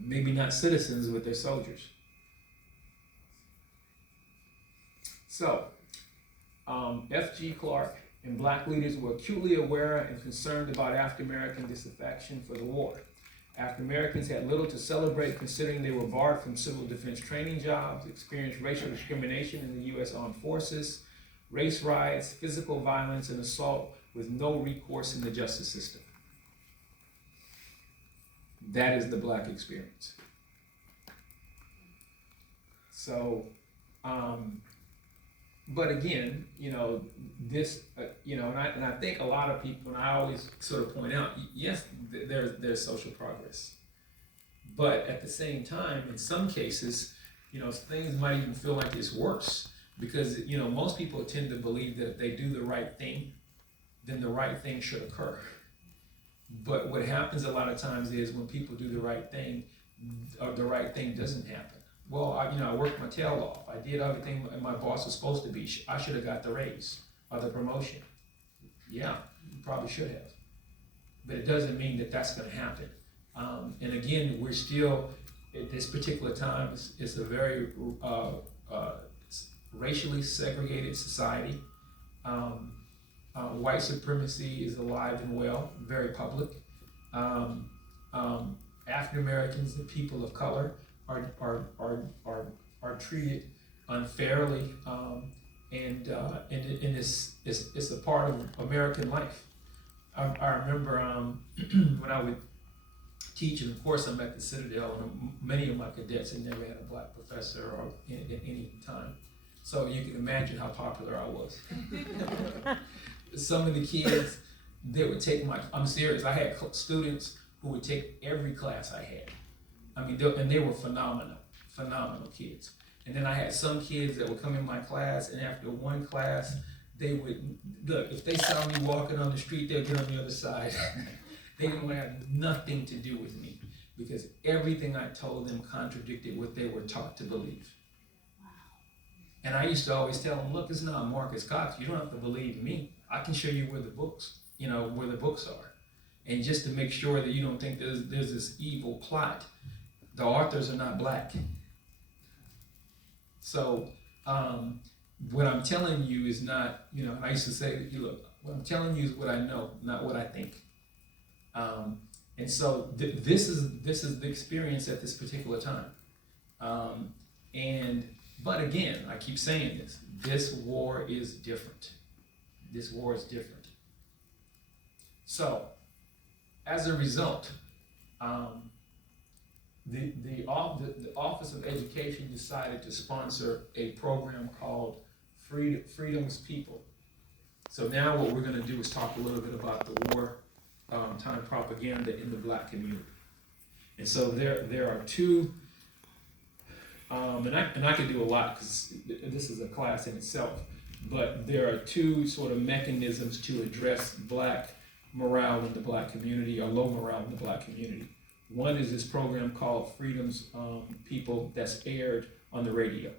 Maybe not citizens, but they're soldiers. So, F.G. Clark and black leaders were acutely aware and concerned about African American disaffection for the war. African Americans had little to celebrate considering they were barred from civil defense training jobs, experienced racial discrimination in the U.S. Armed Forces, race riots, physical violence, and assault with no recourse in the justice system. That is the Black experience. So, but again, this, and I think a lot of people, and I always sort of point out, yes, there's social progress, but at the same time, in some cases, things might even feel like it's worse because, most people tend to believe that if they do the right thing, then the right thing should occur. But what happens a lot of times is when people do the right thing, the right thing doesn't happen. Well, I worked my tail off. I did everything my boss was supposed to be. I should have got the raise or the promotion. Yeah, you probably should have. But it doesn't mean that that's going to happen. And again, we're still, at this particular time, it's a very racially segregated society. White supremacy is alive and well, very public. African Americans and people of color are treated unfairly, and it's a part of American life. I remember when I would teach, and of course I'm at the Citadel, and many of my cadets had never had a Black professor or at any time, so you can imagine how popular I was. Some of the kids, they would take I'm serious, I had students who would take every class I had. I mean, and they were phenomenal kids. And then I had some kids that would come in my class, and after one class, they would, look, if they saw me walking on the street, they'd get on the other side. They didn't have nothing to do with me because everything I told them contradicted what they were taught to believe. And I used to always tell them, look, it's not Marcus Cox. You don't have to believe me. I can show you where the books are. And just to make sure that you don't think there's this evil plot, the authors are not Black. So what I'm telling you is not, I used to say, look, what I'm telling you is what I know, not what I think. And so this is the experience at this particular time. But again, I keep saying this war is different. This war is different. So, as a result, the Office of Education decided to sponsor a program called Freedom's People. So now what we're going to do is talk a little bit about the war time propaganda in the Black community. And so there are two, and I could do a lot because this is a class in itself, but there are two sort of mechanisms to address Black morale in the Black community, or low morale in the Black community. One is this program called Freedom's People that's aired on the radio.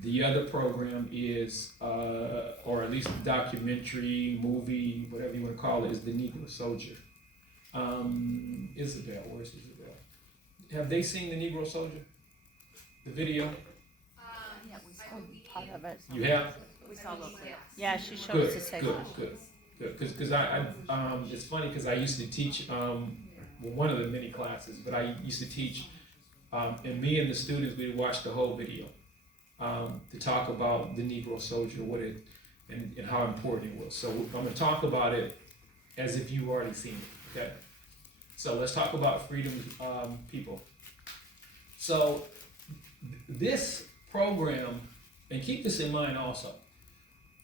The other program is, or at least a documentary, movie, whatever you want to call it, is The Negro Soldier. Isabel, where's Isabel? Have they seen The Negro Soldier? The video? Yeah, we saw part of it. You have? We saw those. Yeah, she showed Good, us the segment. good. Because I it's funny because I used to teach one of the many classes, but I used to teach, and me and the students, we'd watch the whole video to talk about the Negro Soldier, what it and how important it was. So I'm going to talk about it as if you've already seen it. Okay. So let's talk about Freedom's People. So this program, and keep this in mind also,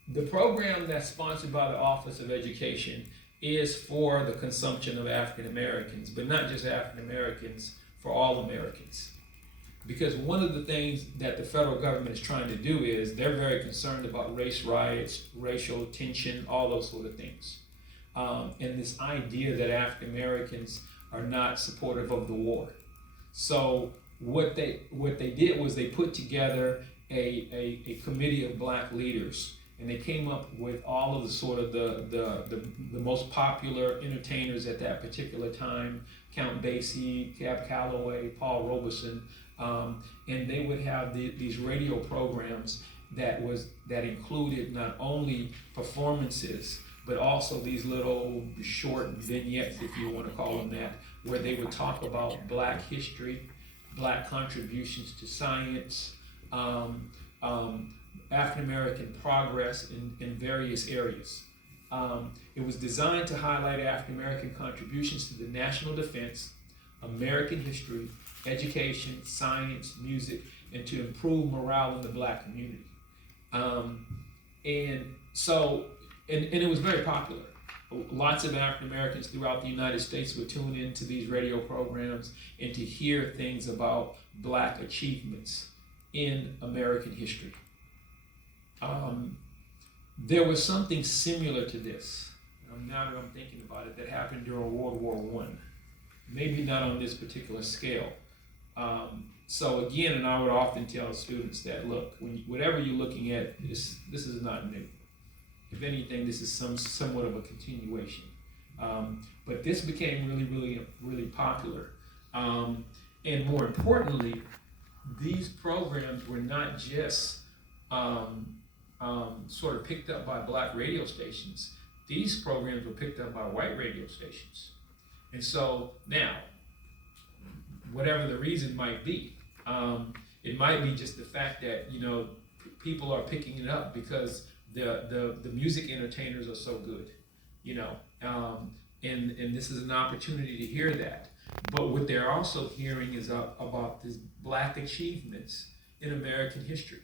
the program that's sponsored by the Office of Education is for the consumption of African Americans, but not just African Americans, for all Americans. Because one of the things that the federal government is trying to do is they're very concerned about race riots, racial tension, all those sort of things. And this idea that African Americans are not supportive of the war. So what they did was they put together a committee of Black leaders, and they came up with all of the sort of the most popular entertainers at that particular time: Count Basie, Cab Calloway, Paul Robeson, and they would have these radio programs that included not only performances but also these little short vignettes, if you want to call them that, where they would talk about Black history, Black contributions to science, African American progress in various areas. It was designed to highlight African American contributions to the national defense, American history, education, science, music, and to improve morale in the Black community. And it was very popular. Lots of African Americans throughout the United States would tune into these radio programs and to hear things about Black achievements in American history. There was something similar to this, now that I'm thinking about it, that happened during World War I. Maybe not on this particular scale. So again, and I would often tell students that, look, whatever you're looking at, this is not new. If anything, this is somewhat of a continuation. But this became really popular. And more importantly, these programs were not just sort of picked up by Black radio stations. These programs were picked up by white radio stations. And so now, whatever the reason might be, it might be just the fact that, people are picking it up because the music entertainers are so good, and this is an opportunity to hear that. But what they're also hearing is about these Black achievements in American history.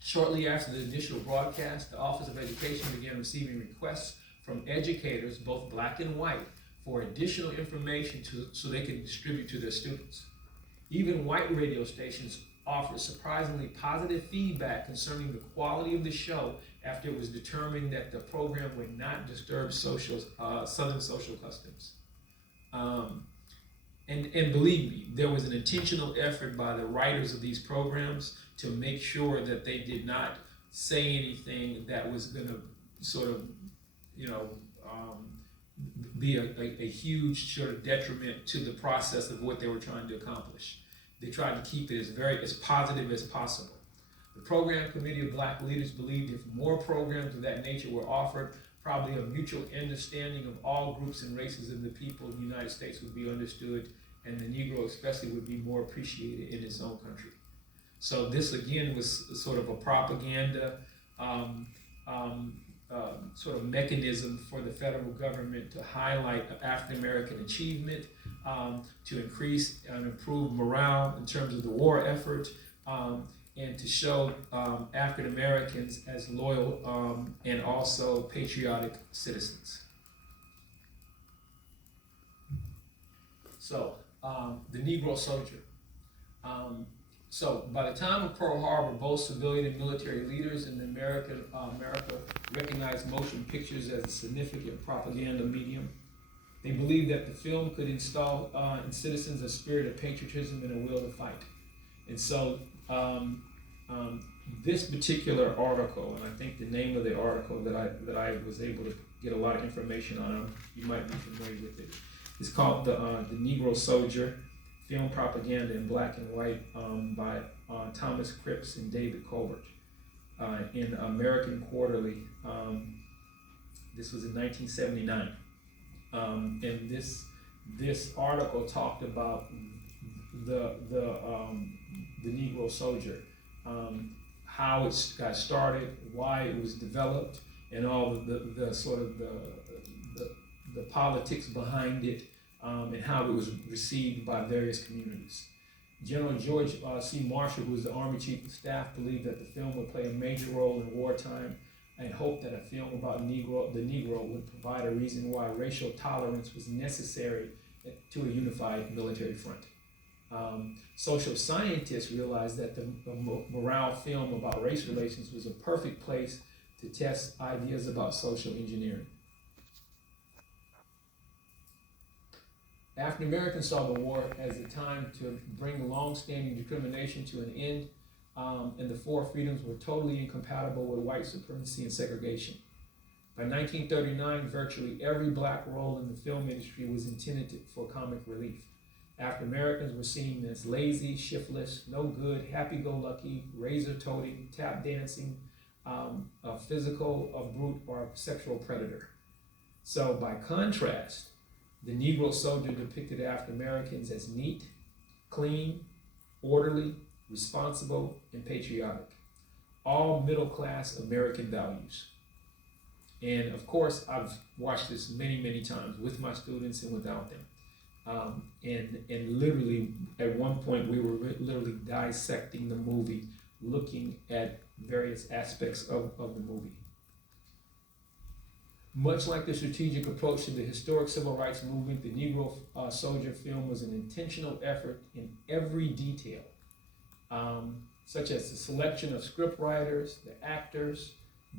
Shortly after the initial broadcast, the Office of Education began receiving requests from educators, both Black and white, for additional information so they could distribute to their students. Even white radio stations offered surprisingly positive feedback concerning the quality of the show after it was determined that the program would not disturb Southern social customs. And believe me, there was an intentional effort by the writers of these programs to make sure that they did not say anything that was going to sort of, be a huge sort of detriment to the process of what they were trying to accomplish. They tried to keep it as positive as possible. The Program Committee of Black Leaders believed if more programs of that nature were offered, probably a mutual understanding of all groups and races of the people of the United States would be understood, and the Negro especially would be more appreciated in its own country. So this again was sort of a propaganda sort of mechanism for the federal government to highlight African American achievement, to increase and improve morale in terms of the war effort, and to show African Americans as loyal and also patriotic citizens. So, the Negro soldier. So by the time of Pearl Harbor, both civilian and military leaders in America recognized motion pictures as a significant propaganda medium. They believed that the film could install in citizens a spirit of patriotism and a will to fight. And so this particular article, and I think the name of the article that I was able to get a lot of information on, you might be familiar with it. It's called the Negro Soldier, Film Propaganda in Black and White by Thomas Cripps and David Colbert in American Quarterly. This was in 1979. And this article talked about the Negro soldier, how it got started, why it was developed, and all the sort of the politics behind it, and how it was received by various communities. General George C. Marshall, who was the Army Chief of Staff, believed that the film would play a major role in wartime and hoped that a film about the Negro would provide a reason why racial tolerance was necessary to a unified military front. Social scientists realized that the morale film about race relations was a perfect place to test ideas about social engineering. African Americans saw the war as a time to bring long-standing discrimination to an end, and the four freedoms were totally incompatible with white supremacy and segregation. By 1939, virtually every black role in the film industry was intended for comic relief. African Americans were seen as lazy, shiftless, no good, happy-go-lucky, razor-toting, tap dancing, a physical, a brute, or a sexual predator. So by contrast, the Negro soldier depicted African Americans as neat, clean, orderly, responsible, and patriotic. All middle-class American values. And of course, I've watched this many, many times with my students and without them. And literally, at one point, we were literally dissecting the movie, looking at various aspects of the movie. Much like the strategic approach to the historic civil rights movement, the Negro Soldier film was an intentional effort in every detail, such as the selection of script writers, the actors,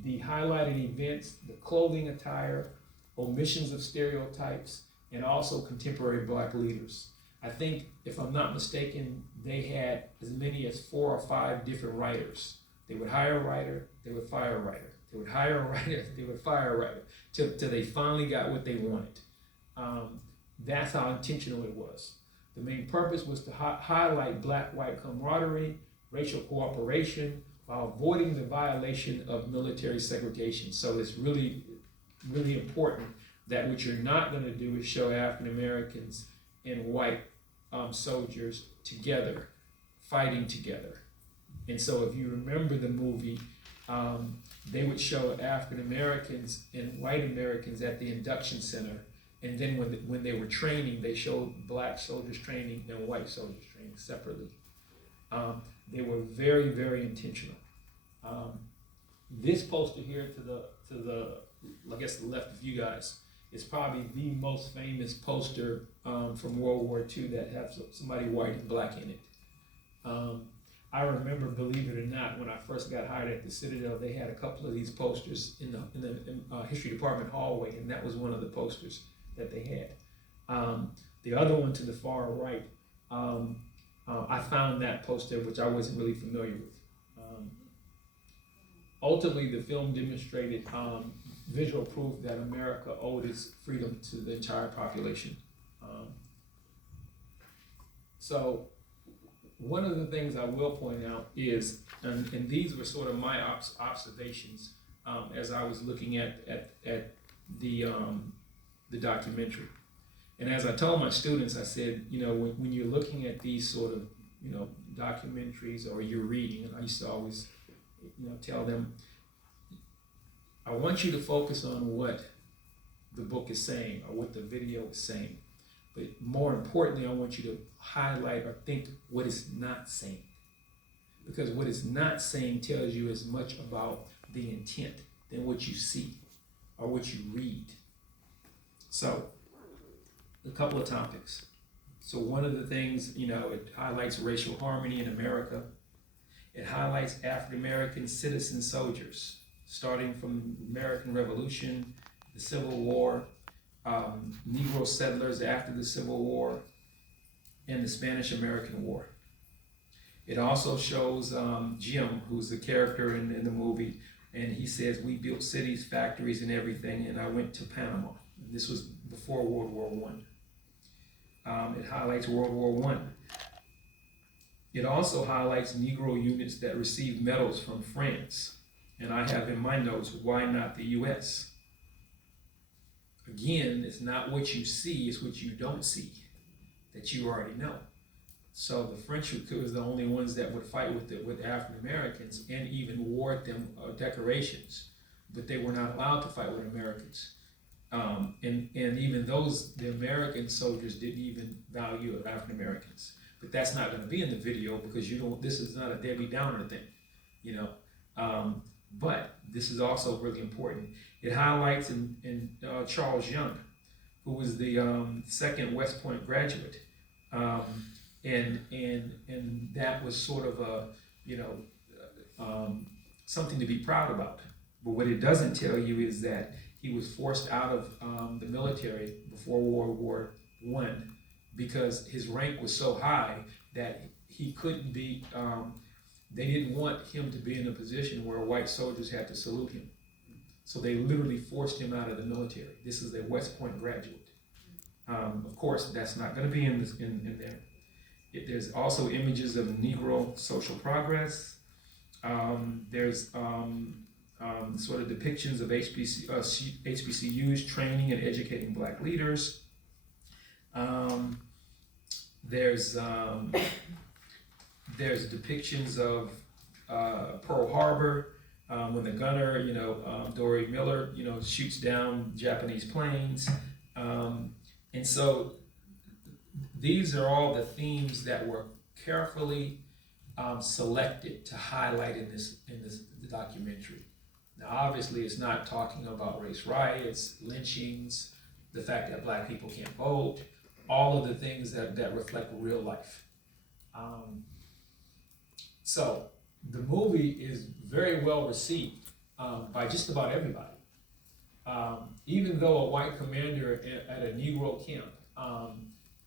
the highlighted events, the clothing attire, omissions of stereotypes, and also contemporary Black leaders. I think, if I'm not mistaken, they had as many as 4 or 5 different writers. They would hire a writer, they would fire a writer. They would hire a writer, they would fire a writer, till they finally got what they wanted. That's how intentional it was. The main purpose was to highlight Black-white camaraderie, racial cooperation, while avoiding the violation of military segregation. So it's really, really important that what you're not going to do is show African Americans and white soldiers together, fighting together. And so if you remember the movie, they would show African Americans and white Americans at the induction center, and then when they were training, they showed Black soldiers training and white soldiers training separately. They were very, very intentional. This poster here to the I guess the left of you guys is probably the most famous poster from World War II that has somebody white and Black in it. I remember, believe it or not, when I first got hired at the Citadel, they had a couple of these posters in the history department hallway, and that was one of the posters that they had. The other one to the far right, I found that poster, which I wasn't really familiar with. Ultimately, the film demonstrated visual proof that America owed its freedom to the entire population. So one of the things I will point out is, and these were sort of my observations as I was looking at the documentary. And as I told my students, I said, you know, when you're looking at these sort of, you know, documentaries or you're reading, and I used to always, you know, tell them, I want you to focus on what the book is saying or what the video is saying. But more importantly, I want you to highlight or think what it's not saying. Because what it's not saying tells you as much about the intent than what you see or what you read. So, a couple of topics. So one of the things, you know, it highlights racial harmony in America. It highlights African American citizen soldiers, starting from the American Revolution, the Civil War, Negro settlers after the Civil War, and the Spanish-American War. It also shows Jim, who's the character in the movie, and he says, we built cities, factories, and everything, and I went to Panama. And this was before World War I. It highlights World War I. It also highlights Negro units that received medals from France. And I have in my notes, why not the US? Again, it's not what you see, it's what you don't see, that you already know. So the French was the only ones that would fight with African Americans and even award them decorations, but they were not allowed to fight with Americans. And even the American soldiers didn't even value African Americans. But that's not going to be in the video because this is not a Debbie Downer thing, you know. But this is also really important. It highlights in Charles Young, who was the second West Point graduate, and that was sort of a, you know, something to be proud about. But what it doesn't tell you is that he was forced out of the military before World War I because his rank was so high that he couldn't be. They didn't want him to be in a position where white soldiers had to salute him. So they literally forced him out of the military. This is a West Point graduate. Of course, that's not going to be in there. There's also images of Negro social progress. There's sort of depictions of HBCUs training and educating black leaders. There's depictions of Pearl Harbor, when the gunner, Dory Miller, shoots down Japanese planes. And so these are all the themes that were carefully selected to highlight in this documentary. Now, obviously, it's not talking about race riots, lynchings, the fact that black people can't vote, all of the things that reflect real life. So the movie is very well received by just about everybody. Even though a white commander at a Negro camp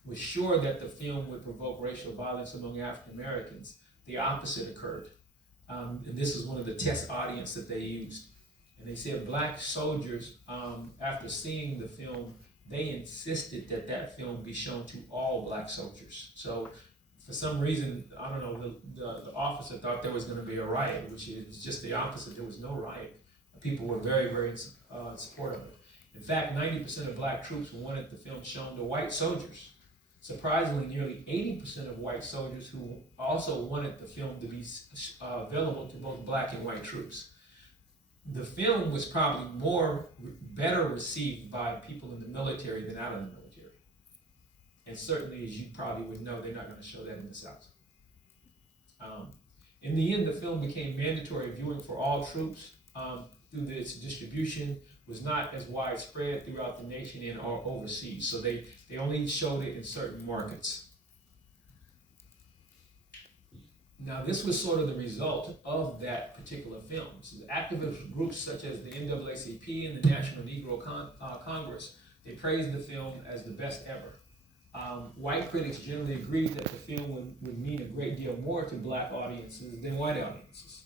was sure that the film would provoke racial violence among African Americans, the opposite occurred. And this is one of the test audience that they used. And they said black soldiers, after seeing the film, they insisted that that film be shown to all black soldiers. So for some reason, I don't know, the officer thought there was going to be a riot, which is just the opposite. There was no riot. People were very, very supportive of it. In fact, 90% of black troops wanted the film shown to white soldiers. Surprisingly, nearly 80% of white soldiers who also wanted the film to be available to both black and white troops. The film was probably better received by people in the military than out of the military. And certainly, as you probably would know, they're not going to show that in the South. In the end, the film became mandatory viewing for all troops through its distribution was not as widespread throughout the nation and or overseas. So they only showed it in certain markets. Now, this was sort of the result of that particular film. So the activist groups such as the NAACP and the National Negro Congress, they praised the film as the best ever. White critics generally agreed that the film would mean a great deal more to black audiences than white audiences.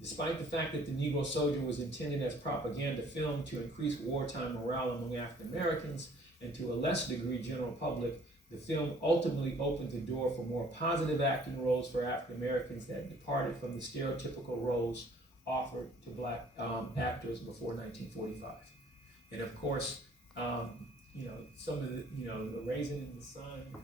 Despite the fact that the Negro Soldier was intended as propaganda film to increase wartime morale among African Americans and to a less degree general public, the film ultimately opened the door for more positive acting roles for African Americans that departed from the stereotypical roles offered to black actors before 1945. And of course, some of the Raisin in the Sun and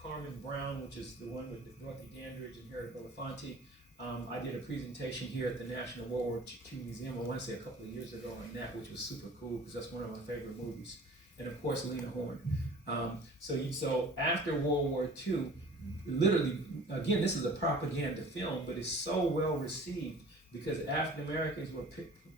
Carmen Brown, which is the one with Dorothy Dandridge and Harry Belafonte. I did a presentation here at the National World War II Museum, I want to say a couple of years ago on that, which was super cool because that's one of my favorite movies. And of course, Lena Horne. So after World War II, literally, again, this is a propaganda film, but it's so well received because African Americans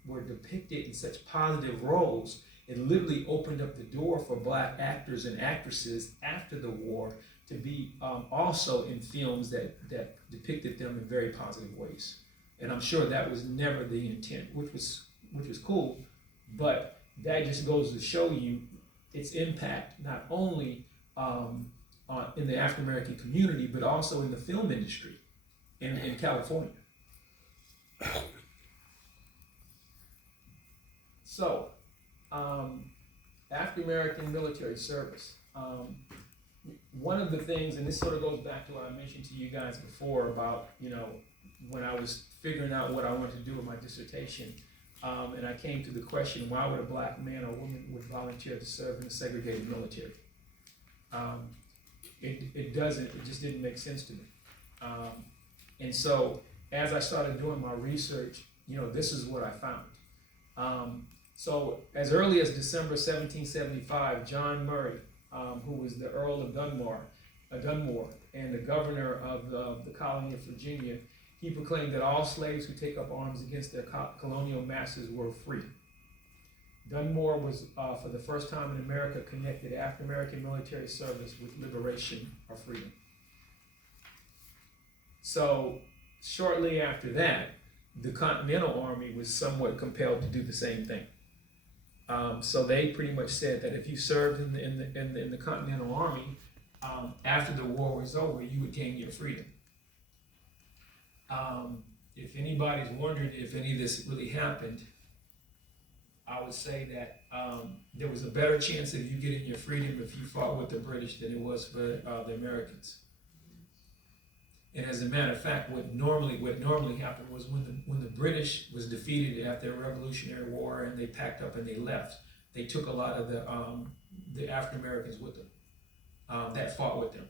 were depicted in such positive roles. It literally opened up the door for black actors and actresses after the war to be also in films that depicted them in very positive ways. And I'm sure that was never the intent, which was cool, but that just goes to show you its impact not only in the African American community, but also in the film industry in California. So, African American military service. One of the things, and this sort of goes back to what I mentioned to you guys before about, when I was figuring out what I wanted to do with my dissertation, and I came to the question, why would a black man or woman would volunteer to serve in a segregated military? It just didn't make sense to me. And so as I started doing my research, this is what I found. So as early as December 1775, John Murray, who was the Earl of Dunmore, and the governor of the colony of Virginia, he proclaimed that all slaves who take up arms against their colonial masters were free. Dunmore was, for the first time in America, connected African American military service with liberation or freedom. So shortly after that, the Continental Army was somewhat compelled to do the same thing. So they pretty much said that if you served in the Continental Army, after the war was over, you would gain your freedom. If anybody's wondered if any of this really happened, I would say that there was a better chance of you getting your freedom if you fought with the British than it was for the Americans. And as a matter of fact, what normally happened was when the British was defeated after the Revolutionary War and they packed up and they left, they took a lot of the African Americans with them that fought with them.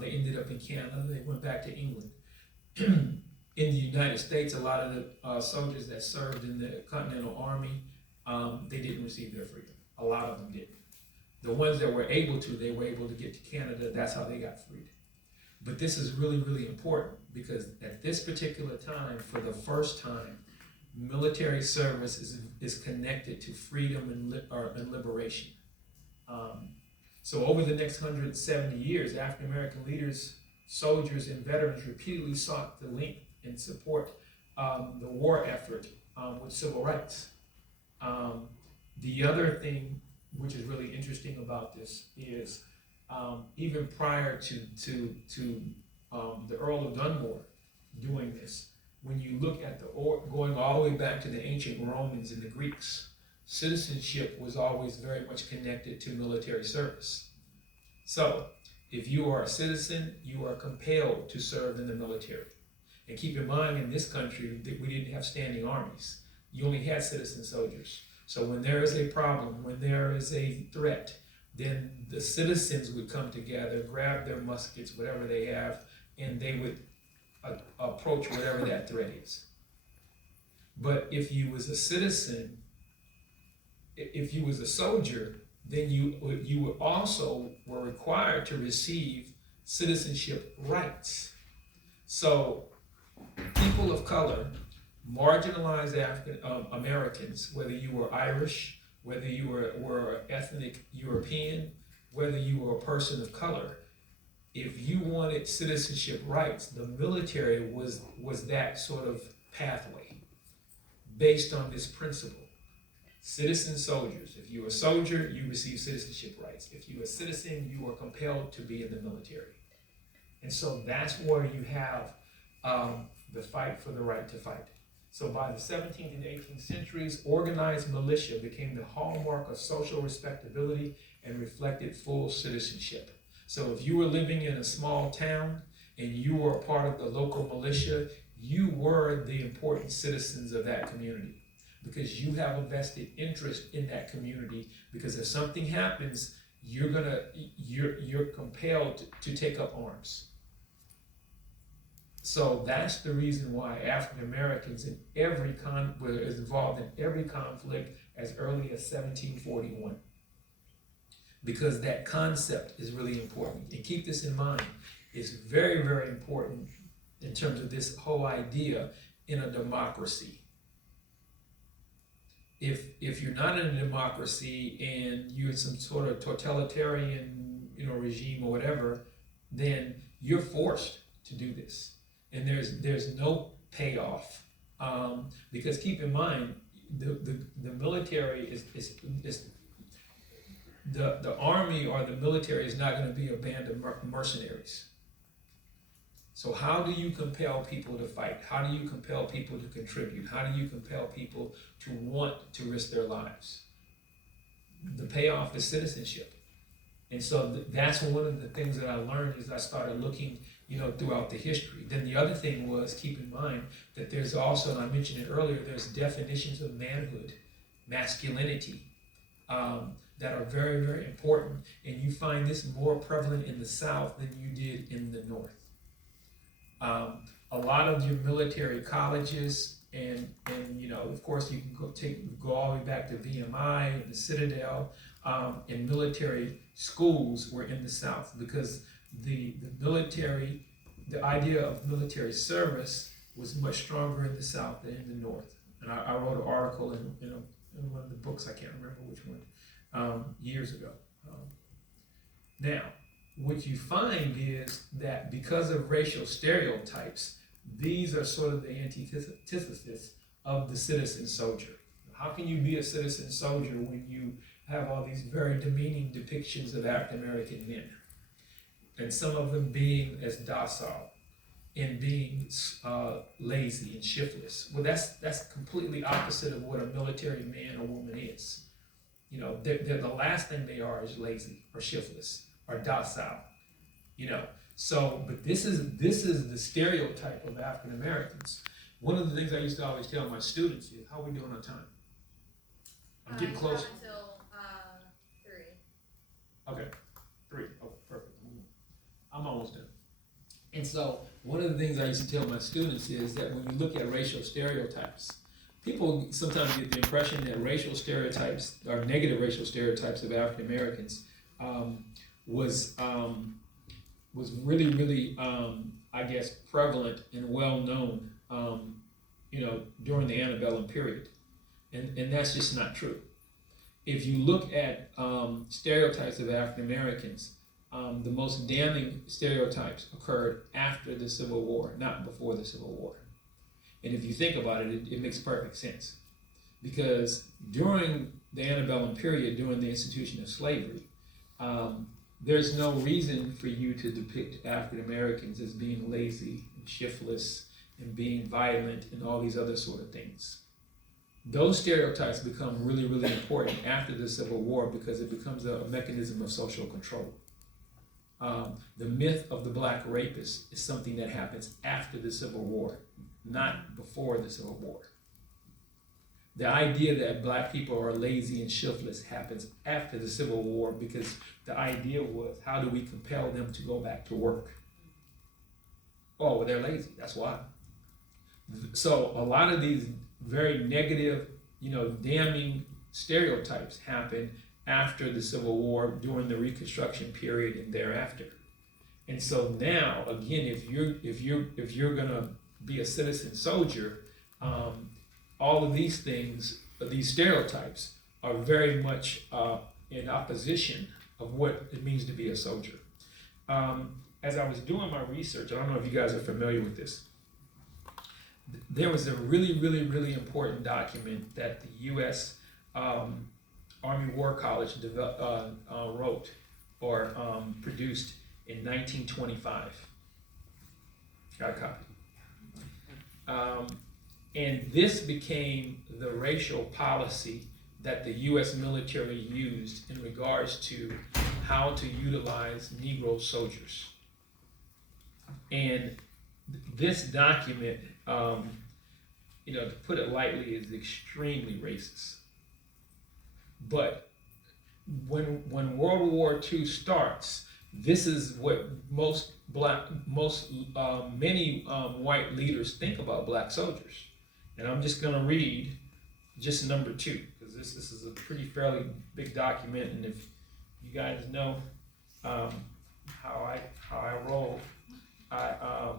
They ended up in Canada. They went back to England. In the United States, a lot of the soldiers that served in the Continental Army, they didn't receive their freedom. A lot of them didn't. The ones that were able to, they were able to get to Canada. That's how they got freed. But this is really, really important because at this particular time, for the first time, military service is connected to freedom and liberation. So over the next 170 years, African American leaders, soldiers, and veterans repeatedly sought to link and support the war effort with civil rights. The other thing which is really interesting about this is even prior to the Earl of Dunmore doing this, when you look at going all the way back to the ancient Romans and the Greeks, citizenship was always very much connected to military service. So, if you are a citizen, you are compelled to serve in the military. And keep in mind, in this country, that we didn't have standing armies. You only had citizen soldiers. So when there is a problem, when there is a threat, then the citizens would come together, grab their muskets, whatever they have, and they would approach whatever that threat is. But if you was a citizen, if you was a soldier, then you also were required to receive citizenship rights. So people of color, marginalized African Americans, whether you were Irish, whether you were ethnic European, whether you were a person of color, if you wanted citizenship rights, the military was that sort of pathway based on this principle. Citizen soldiers. If you were a soldier, you received citizenship rights. If you were a citizen, you were compelled to be in the military. And so that's where you have the fight for the right to fight. So by the 17th and 18th centuries, organized militia became the hallmark of social respectability and reflected full citizenship. So if you were living in a small town and you were a part of the local militia, you were the important citizens of that community because you have a vested interest in that community, because if something happens, you're compelled to take up arms. So that's the reason why African Americans were involved in every conflict as early as 1741. Because that concept is really important. And keep this in mind, it's very, very important in terms of this whole idea in a democracy. If you're not in a democracy and you're in some sort of totalitarian, regime or whatever, then you're forced to do this. And there's no payoff, because keep in mind the military is the army or the military is not going to be a band of mercenaries. So how do you compel people to fight? How do you compel people to contribute? How do you compel people to want to risk their lives? The payoff is citizenship. And so that's one of the things that I learned as I started looking, throughout the history. Then the other thing was, keep in mind that there's also, and I mentioned it earlier, there's definitions of manhood, masculinity, that are very, very important. And you find this more prevalent in the South than you did in the North. A lot of your military colleges and of course you can go all the way back to VMI and the Citadel, and military schools were in the South because the military, the idea of military service was much stronger in the South than in the North. And I wrote an article in one of the books, I can't remember which one, years ago. Now, what you find is that because of racial stereotypes, these are sort of the antithesis of the citizen soldier. How can you be a citizen soldier when you have all these very demeaning depictions of African American men? And some of them being as docile and being lazy and shiftless. Well, that's completely opposite of what a military man or woman is. They're the last thing they are is lazy or shiftless or docile. So, but this is the stereotype of African Americans. One of the things I used to always tell my students is, how are we doing on time? I'm getting close. Until 3. Okay, 3. Oh, perfect. I'm almost done. And so, one of the things I used to tell my students is that when you look at racial stereotypes, people sometimes get the impression that racial stereotypes, or negative racial stereotypes of African Americans, was really, I guess, prevalent and well known, during the antebellum period. And that's just not true. If you look at stereotypes of African Americans, the most damning stereotypes occurred after the Civil War, not before the Civil War. And if you think about it, it makes perfect sense. Because during the antebellum period, during the institution of slavery, there's no reason for you to depict African Americans as being lazy and shiftless and being violent and all these other sort of things. Those stereotypes become really, really important after the Civil War because it becomes a mechanism of social control. The myth of the black rapist is something that happens after the Civil War, not before the Civil War. The idea that black people are lazy and shiftless happens after the Civil War because the idea was, how do we compel them to go back to work? Oh, well, they're lazy, that's why. So a lot of these very negative, damning stereotypes happen after the Civil War, during the Reconstruction period and thereafter. And so now, again, if you're gonna be a citizen soldier, all of these things, these stereotypes, are very much in opposition of what it means to be a soldier. As I was doing my research, I don't know if you guys are familiar with this. There was a really, really, really important document that the U.S. Army War College wrote or produced in 1925. Got a copy. And this became the racial policy that the U.S. military used in regards to how to utilize Negro soldiers. And this document, to put it lightly, is extremely racist. But when World War II starts, this is what many white leaders think about black soldiers. And I'm just going to read just number 2, because this is a pretty fairly big document, and if you guys know how I roll, I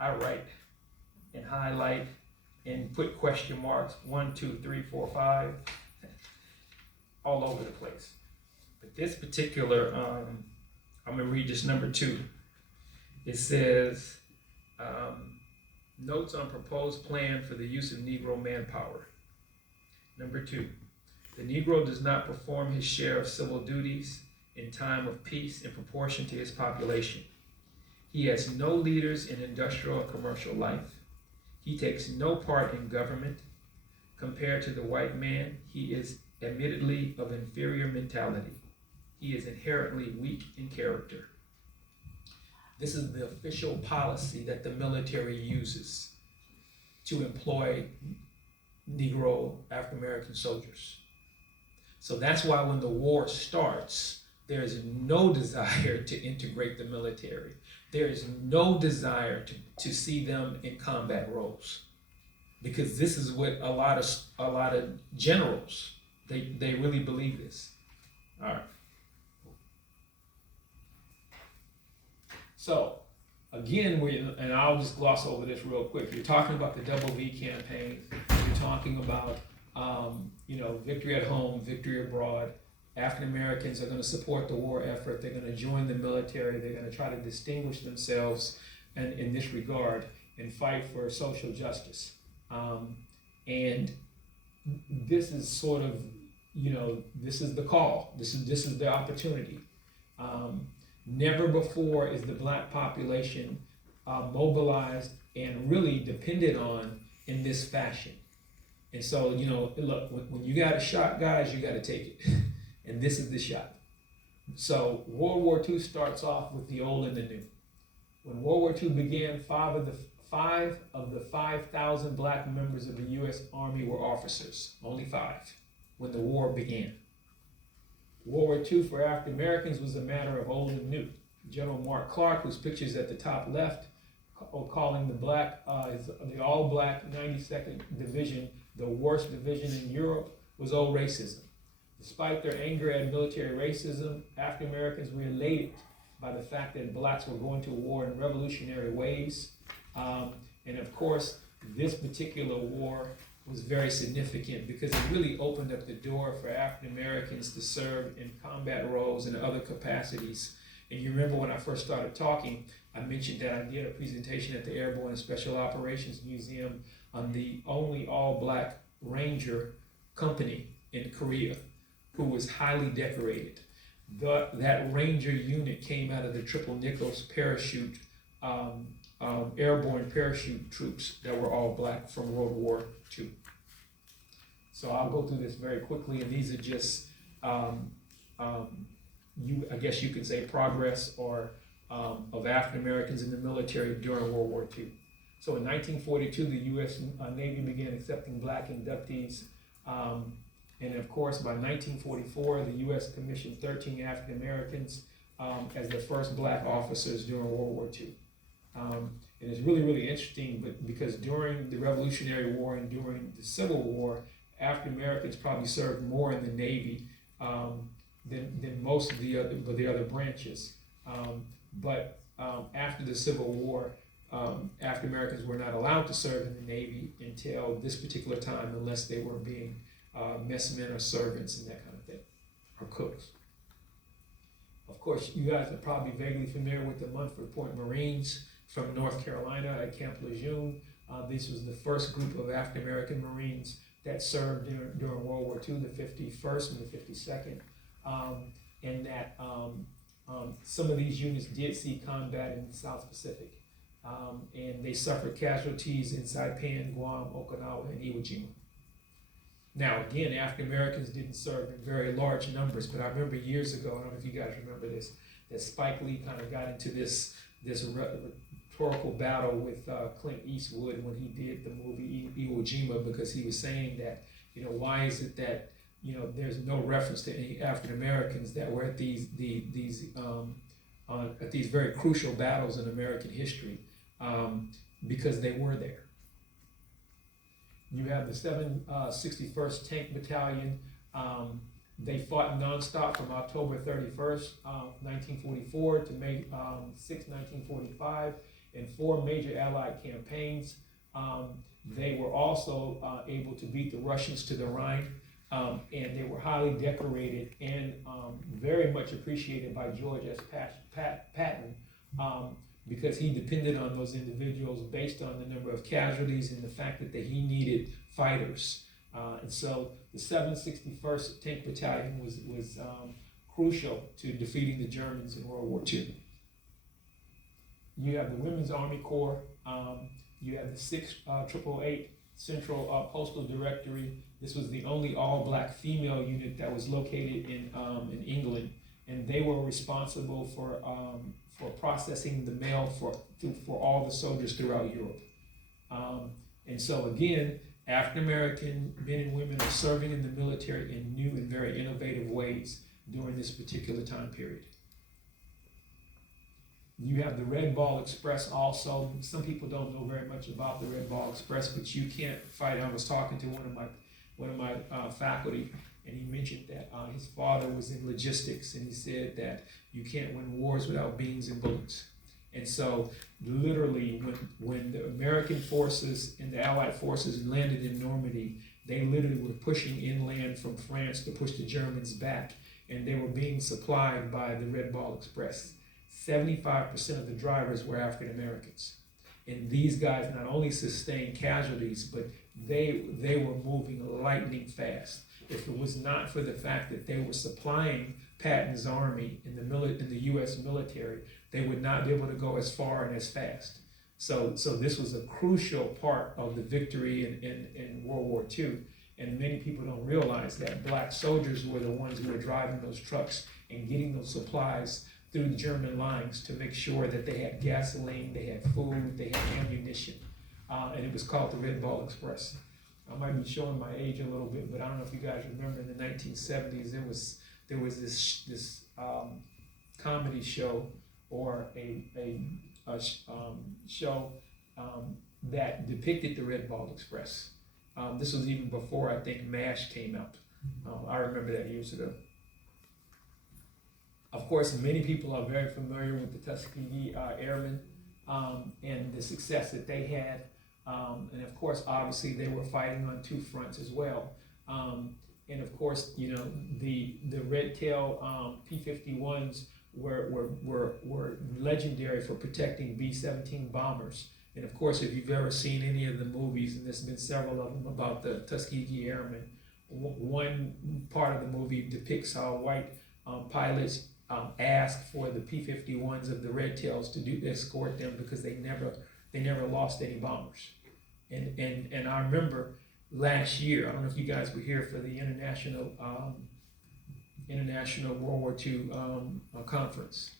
write and highlight and put question marks 1, 2, 3, 4, 5 all over the place. But this particular, I'm gonna read just number 2. It says, notes on proposed plan for the use of Negro manpower. Number 2, the Negro does not perform his share of civil duties in time of peace in proportion to his population. He has no leaders in industrial or commercial life. He takes no part in government. Compared to the white man, he is admittedly of inferior mentality. He is inherently weak in character. This is the official policy that the military uses to employ Negro African American soldiers. So that's why when the war starts, there is no desire to integrate the military. There is no desire to see them in combat roles, because this is what a lot of generals, they really believe this. All right. So again, and I'll just gloss over this real quick. You're talking about the WWII campaign. You're talking about victory at home, victory abroad. African Americans are going to support the war effort. They're going to join the military. They're going to try to distinguish themselves in this regard and fight for social justice. And this is sort of, this is the call. This is the opportunity. Never before is the black population mobilized and really depended on in this fashion. And so, look, when you got a shot, guys, you got to take it. And this is the shot. So World War II starts off with the old and the new. When World War II began, five of the 5,000 black members of the U.S. Army were officers. Only 5 when the war began. World War II for African Americans was a matter of old and new. General Mark Clark, whose picture is at the top left, calling the all-black 92nd Division the worst division in Europe, was old racism. Despite their anger at military racism, African Americans were elated by the fact that blacks were going to war in revolutionary ways. And of course, this particular war was very significant because it really opened up the door for African Americans to serve in combat roles and other capacities. And you remember when I first started talking, I mentioned that I did a presentation at the Airborne and Special Operations Museum on the only all-black Ranger company in Korea who was highly decorated. That Ranger unit came out of the Triple Nichols parachute, airborne parachute troops that were all black from World War II. So I'll go through this very quickly, and these are just, I guess you could say progress or of African Americans in the military during World War II. So in 1942, the U.S. Navy began accepting black inductees. And of course, by 1944, the U.S. commissioned 13 African Americans as the first black officers during World War II. And it's really, really interesting because during the Revolutionary War and during the Civil War, African Americans probably served more in the Navy than most of the other branches. But after the Civil War, African Americans were not allowed to serve in the Navy until this particular time, unless they were being messmen or servants and that kind of thing, or cooks. Of course, you guys are probably vaguely familiar with the Munford Point Marines from North Carolina at Camp Lejeune. This was the first group of African American Marines that served during World War II, the 51st and the 52nd, and that some of these units did see combat in the South Pacific, and they suffered casualties in Saipan, Guam, Okinawa, and Iwo Jima. Now, again, African Americans didn't serve in very large numbers, but I remember years ago, I don't know if you guys remember this, that Spike Lee kind of got into this rhetorical battle with Clint Eastwood when he did the movie Iwo Jima, because he was saying that, why is it that, there's no reference to any African Americans that were at these very crucial battles in American history, because they were there. You have the 761st Tank Battalion. They fought nonstop from October 31st, 1944 to May 6, 1945, in 4 major Allied campaigns. They were also able to beat the Russians to the Rhine, and they were highly decorated and very much appreciated by George S. Patton, because he depended on those individuals based on the number of casualties and the fact that he needed fighters. And so the 761st Tank Battalion was crucial to defeating the Germans in World War II. You have the Women's Army Corps. You have the 688 Central Postal Directory. This was the only all-black female unit that was located in England, and they were responsible for processing the mail for all the soldiers throughout Europe. And so again, African American men and women are serving in the military in new and very innovative ways during this particular time period. You have the Red Ball Express also. Some people don't know very much about the Red Ball Express, but you can't fight. I was talking to one of my faculty, and he mentioned that his father was in logistics, and he said that you can't win wars without beans and bullets. And so literally when the American forces and the Allied forces landed in Normandy, they literally were pushing inland from France to push the Germans back, and they were being supplied by the Red Ball Express. 75% of the drivers were African Americans. And these guys not only sustained casualties, but they were moving lightning fast. If it was not for the fact that they were supplying Patton's army in the U.S. military, they would not be able to go as far and as fast. So this was a crucial part of the victory in World War II. And many people don't realize that black soldiers were the ones who were driving those trucks and getting those supplies through the German lines to make sure that they had gasoline, they had food, they had ammunition. And it was called the Red Ball Express. I might be showing my age a little bit, but I don't know if you guys remember in the 1970s, there was this comedy show or a show that depicted the Red Ball Express. This was even before I think MASH came out. I remember that years ago. Of course, many people are very familiar with the Tuskegee Airmen and the success that they had. And of course, obviously, they were fighting on two fronts as well. And of course, you know, the red tail P-51s were legendary for protecting B-17 bombers. And of course, if you've ever seen any of the movies, and there's been several of them about the Tuskegee Airmen, one part of the movie depicts how white pilots asked for the P-51s of the Red Tails to escort them because they never lost any bombers. And I remember last year, I don't know if you guys were here for the International World War II conference.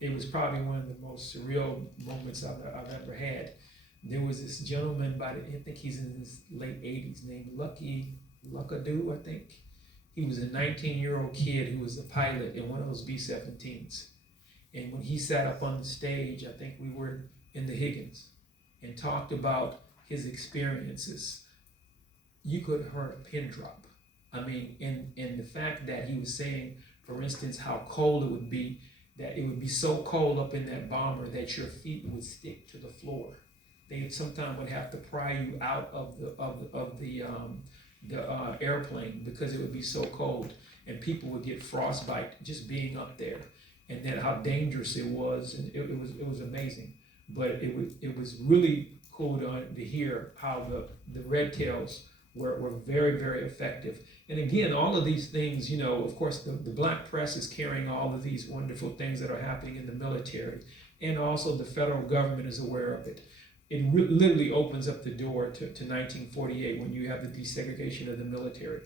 It was probably one of the most surreal moments I've ever had. There was this gentleman I think he's in his late 80s, named Luckadoo, I think. He was a 19-year-old kid who was a pilot in one of those B-17s. And when he sat up on the stage, I think we were in the Higgins, and talked about his experiences, you could have heard a pin drop. I mean, in the fact that he was saying, for instance, how cold it would be, that it would be so cold up in that bomber that your feet would stick to the floor. They sometimes would have to pry you out of the airplane because it would be so cold, and people would get frostbite just being up there, and then how dangerous it was, and it was amazing. But it was really cool to hear how the Red Tails were very, very effective. And again, all of these things, you know, of course, the black press is carrying all of these wonderful things that are happening in the military, and also the federal government is aware of it. It literally opens up the door to 1948 when you have the desegregation of the military.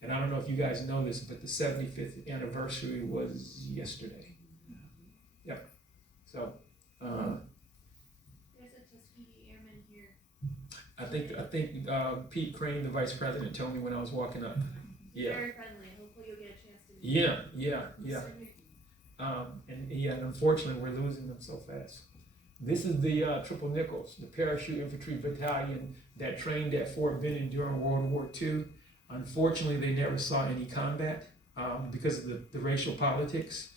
And I don't know if you guys know this, but the 75th anniversary was yesterday. Yep. So. There's a Tuskegee Airman here. I think Pete Crane, the vice president, told me when I was walking up. Yeah. Very friendly. Hopefully you'll get a chance to meet Yeah. And unfortunately, we're losing them so fast. This is the Triple Nichols, the parachute infantry battalion that trained at Fort Benning during World War II. Unfortunately, they never saw any combat because of the racial politics.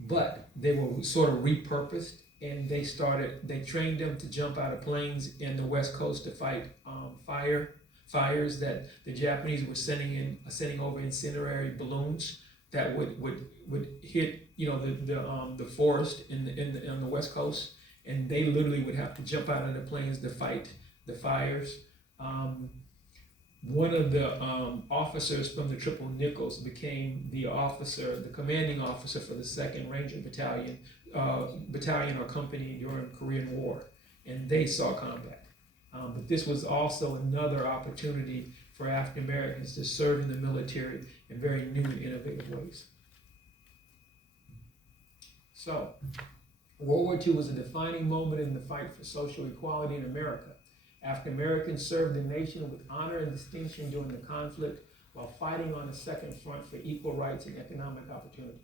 But they were sort of repurposed, and they trained them to jump out of planes in the West Coast to fight fires that the Japanese were sending over incendiary balloons that would hit, you know, the forest on the West Coast, and they literally would have to jump out of the planes to fight the fires. One of the officers from the Triple Nichols became the commanding officer for the 2nd Ranger Battalion or company during the Korean War, and they saw combat. But this was also another opportunity for African Americans to serve in the military in very new and innovative ways. So, World War II was a defining moment in the fight for social equality in America. African Americans served the nation with honor and distinction during the conflict while fighting on the second front for equal rights and economic opportunity.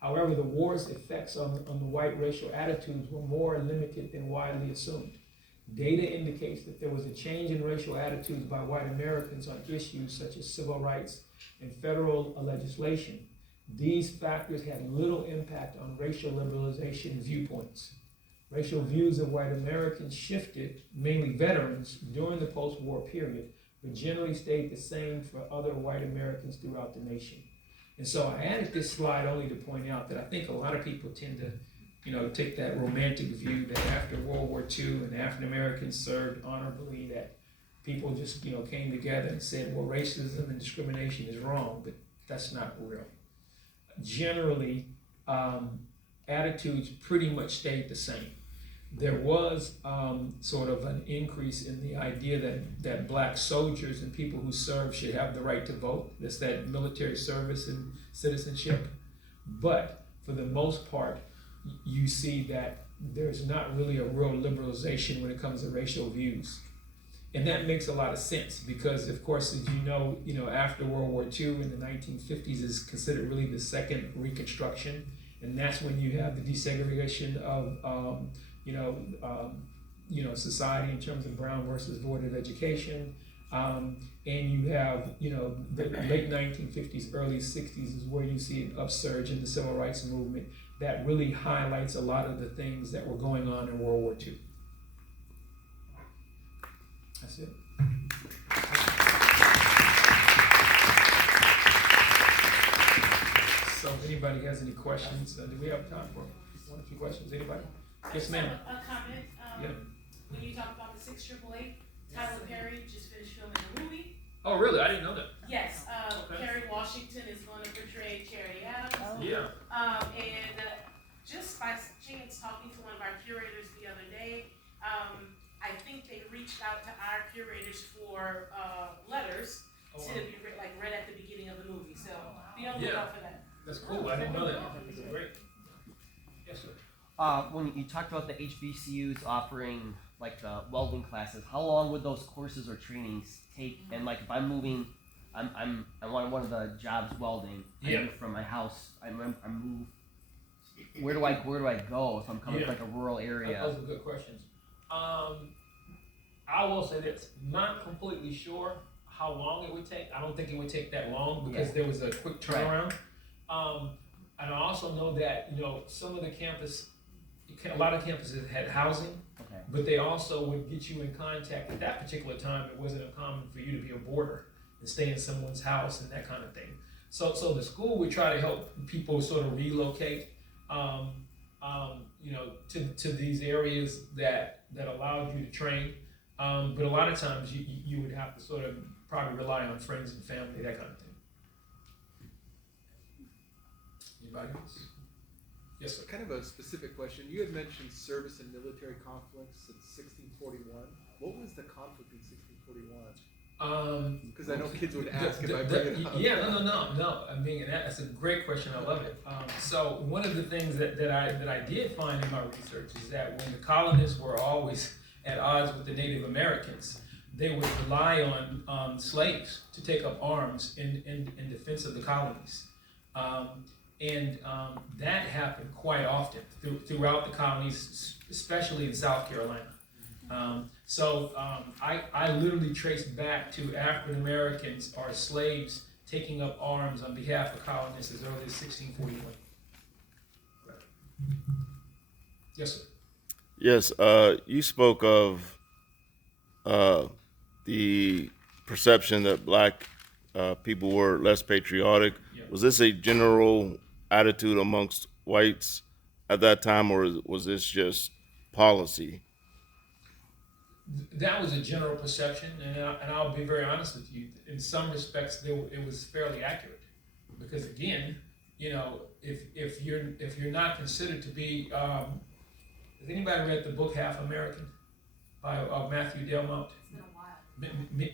However, the war's effects on the white racial attitudes were more limited than widely assumed. Data indicates that there was a change in racial attitudes by white Americans on issues such as civil rights and federal legislation. These factors had little impact on racial liberalization viewpoints. Racial views of white Americans shifted, mainly veterans, during the post-war period, but generally stayed the same for other white Americans throughout the nation. And so I added this slide only to point out that I think a lot of people tend to, you know, take that romantic view that after World War II and African Americans served honorably, that people just, you know, came together and said, well, racism and discrimination is wrong, but that's not real. Generally, attitudes pretty much stayed the same. There was sort of an increase in the idea that black soldiers and people who serve should have the right to vote. That's that military service and citizenship. But for the most part, you see that there's not really a real liberalization when it comes to racial views. And that makes a lot of sense because, of course, as you know, after World War II in the 1950s is considered really the second Reconstruction, and that's when you have the desegregation of, society in terms of Brown versus Board of Education, and you have, the late 1950s, early 60s is where you see an upsurge in the civil rights movement that really highlights a lot of the things that were going on in World War II. That's it. So if anybody has any questions, do we have time for one or two questions? Anybody? Yes, ma'am. A comment. Yeah. When you talk about the 6 AAA, Tyler Perry just finished filming a movie. Oh, really? I didn't know that. Yes, Okay. Perry Washington is going to portray Charity Adams. Oh. Yeah. And just by chance talking to one of our curators the other day, I think they reached out to our curators for letters Oh, to wow. be read at the beginning of the movie. So be on the lookout for that. That's cool. I didn't know that. That's great. Yes, sir. When you talked about the HBCUs offering like the welding classes, how long would those courses or trainings take? And like if I'm moving, I want one of the jobs welding. I move from my house. I move. Where do I go if I'm coming from like a rural area? Those are good questions. I will say this: not completely sure how long it would take. I don't think it would take that long because there was a quick turnaround. And I also know that some of the a lot of campuses had housing, but they also would get you in contact. At that particular time, it wasn't uncommon for you to be a boarder and stay in someone's house and that kind of thing. So the school would try to help people sort of relocate, to these areas that allowed you to train. But a lot of times you would have to sort of probably rely on friends and family, that kind of thing. Anybody else? Yes, sir. Kind of a specific question. You had mentioned service and military conflicts in 1641. What was the conflict in 1641? Because I know kids would ask if I bring it up. Yeah, no. I mean, that's a great question. I love it. So one of the things that I did find in my research is that when the colonists were always at odds with the Native Americans, they would rely on slaves to take up arms in defense of the colonies. And that happened quite often throughout the colonies, especially in South Carolina. I literally traced back to African Americans or slaves taking up arms on behalf of colonists as early as 1641. Right. Yes, sir. Yes, you spoke of the perception that black people were less patriotic. Yeah. Was this a general attitude amongst whites at that time, or was this just policy? That was a general perception, and I'll be very honest with you. In some respects, it was fairly accurate, because again, if you're not considered to be, has anybody read the book Half American by Matthew Delmont? It's been a while.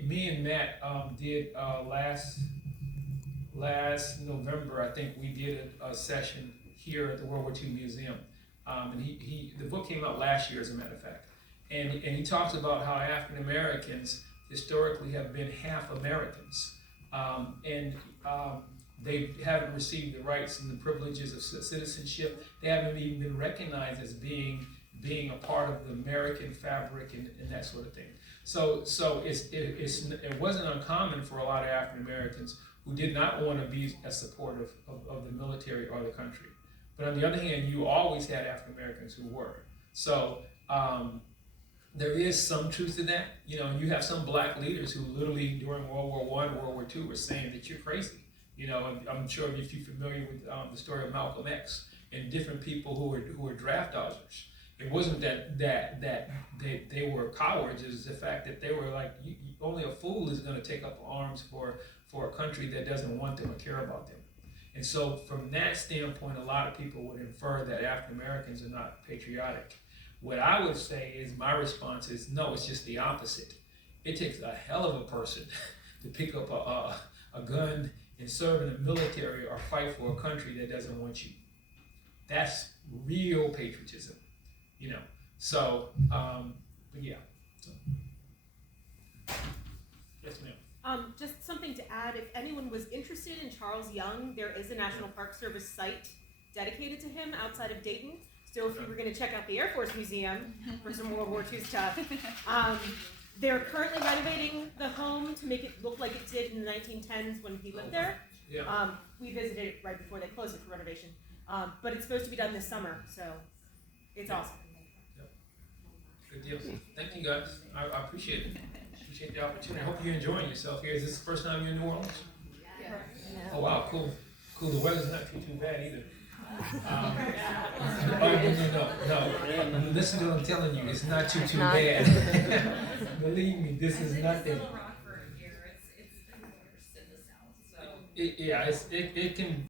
Me and Matt did last November. I think we did a session here at the WWII Museum, and the book came out last year, as a matter of fact. And he talks about how African Americans historically have been half Americans, and they haven't received the rights and the privileges of citizenship. They haven't even been recognized as being a part of the American fabric and that sort of thing. So it wasn't uncommon for a lot of African Americans who did not want to be as supportive of the military or the country. But on the other hand, you always had African Americans who were. So there is some truth to that. You have some black leaders who literally during World War I, World War II were saying that you're crazy. I'm sure if you're familiar with the story of Malcolm X and different people who were draft dodgers. It wasn't that they were cowards. It was the fact that they were like, only a fool is going to take up arms for a country that doesn't want them or care about them. And so from that standpoint, a lot of people would infer that African Americans are not patriotic. What I would say is, my response is, no, it's just the opposite. It takes a hell of a person to pick up a gun and serve in the military or fight for a country that doesn't want you. That's real patriotism, you know. So, but yeah. So. Yes, ma'am. Just something to add, if anyone was interested in Charles Young, there is a National Park Service site dedicated to him outside of Dayton. So if you were going to check out the Air Force Museum for some World War II stuff, they're currently renovating the home to make it look like it did in the 1910s when he lived there. Yeah. We visited it right before they closed it for renovation. But it's supposed to be done this summer, so it's awesome. Good deal. Thank you guys. I appreciate it. Appreciate the opportunity. I hope you're enjoying yourself here. Is this the first time you're in New Orleans? Yeah. Oh wow, cool. Cool. The weather's not too bad either. No. Listen to what I'm telling you. It's not too bad. Believe me, this is nothing. Rockford here. It's been worse in the south. So It can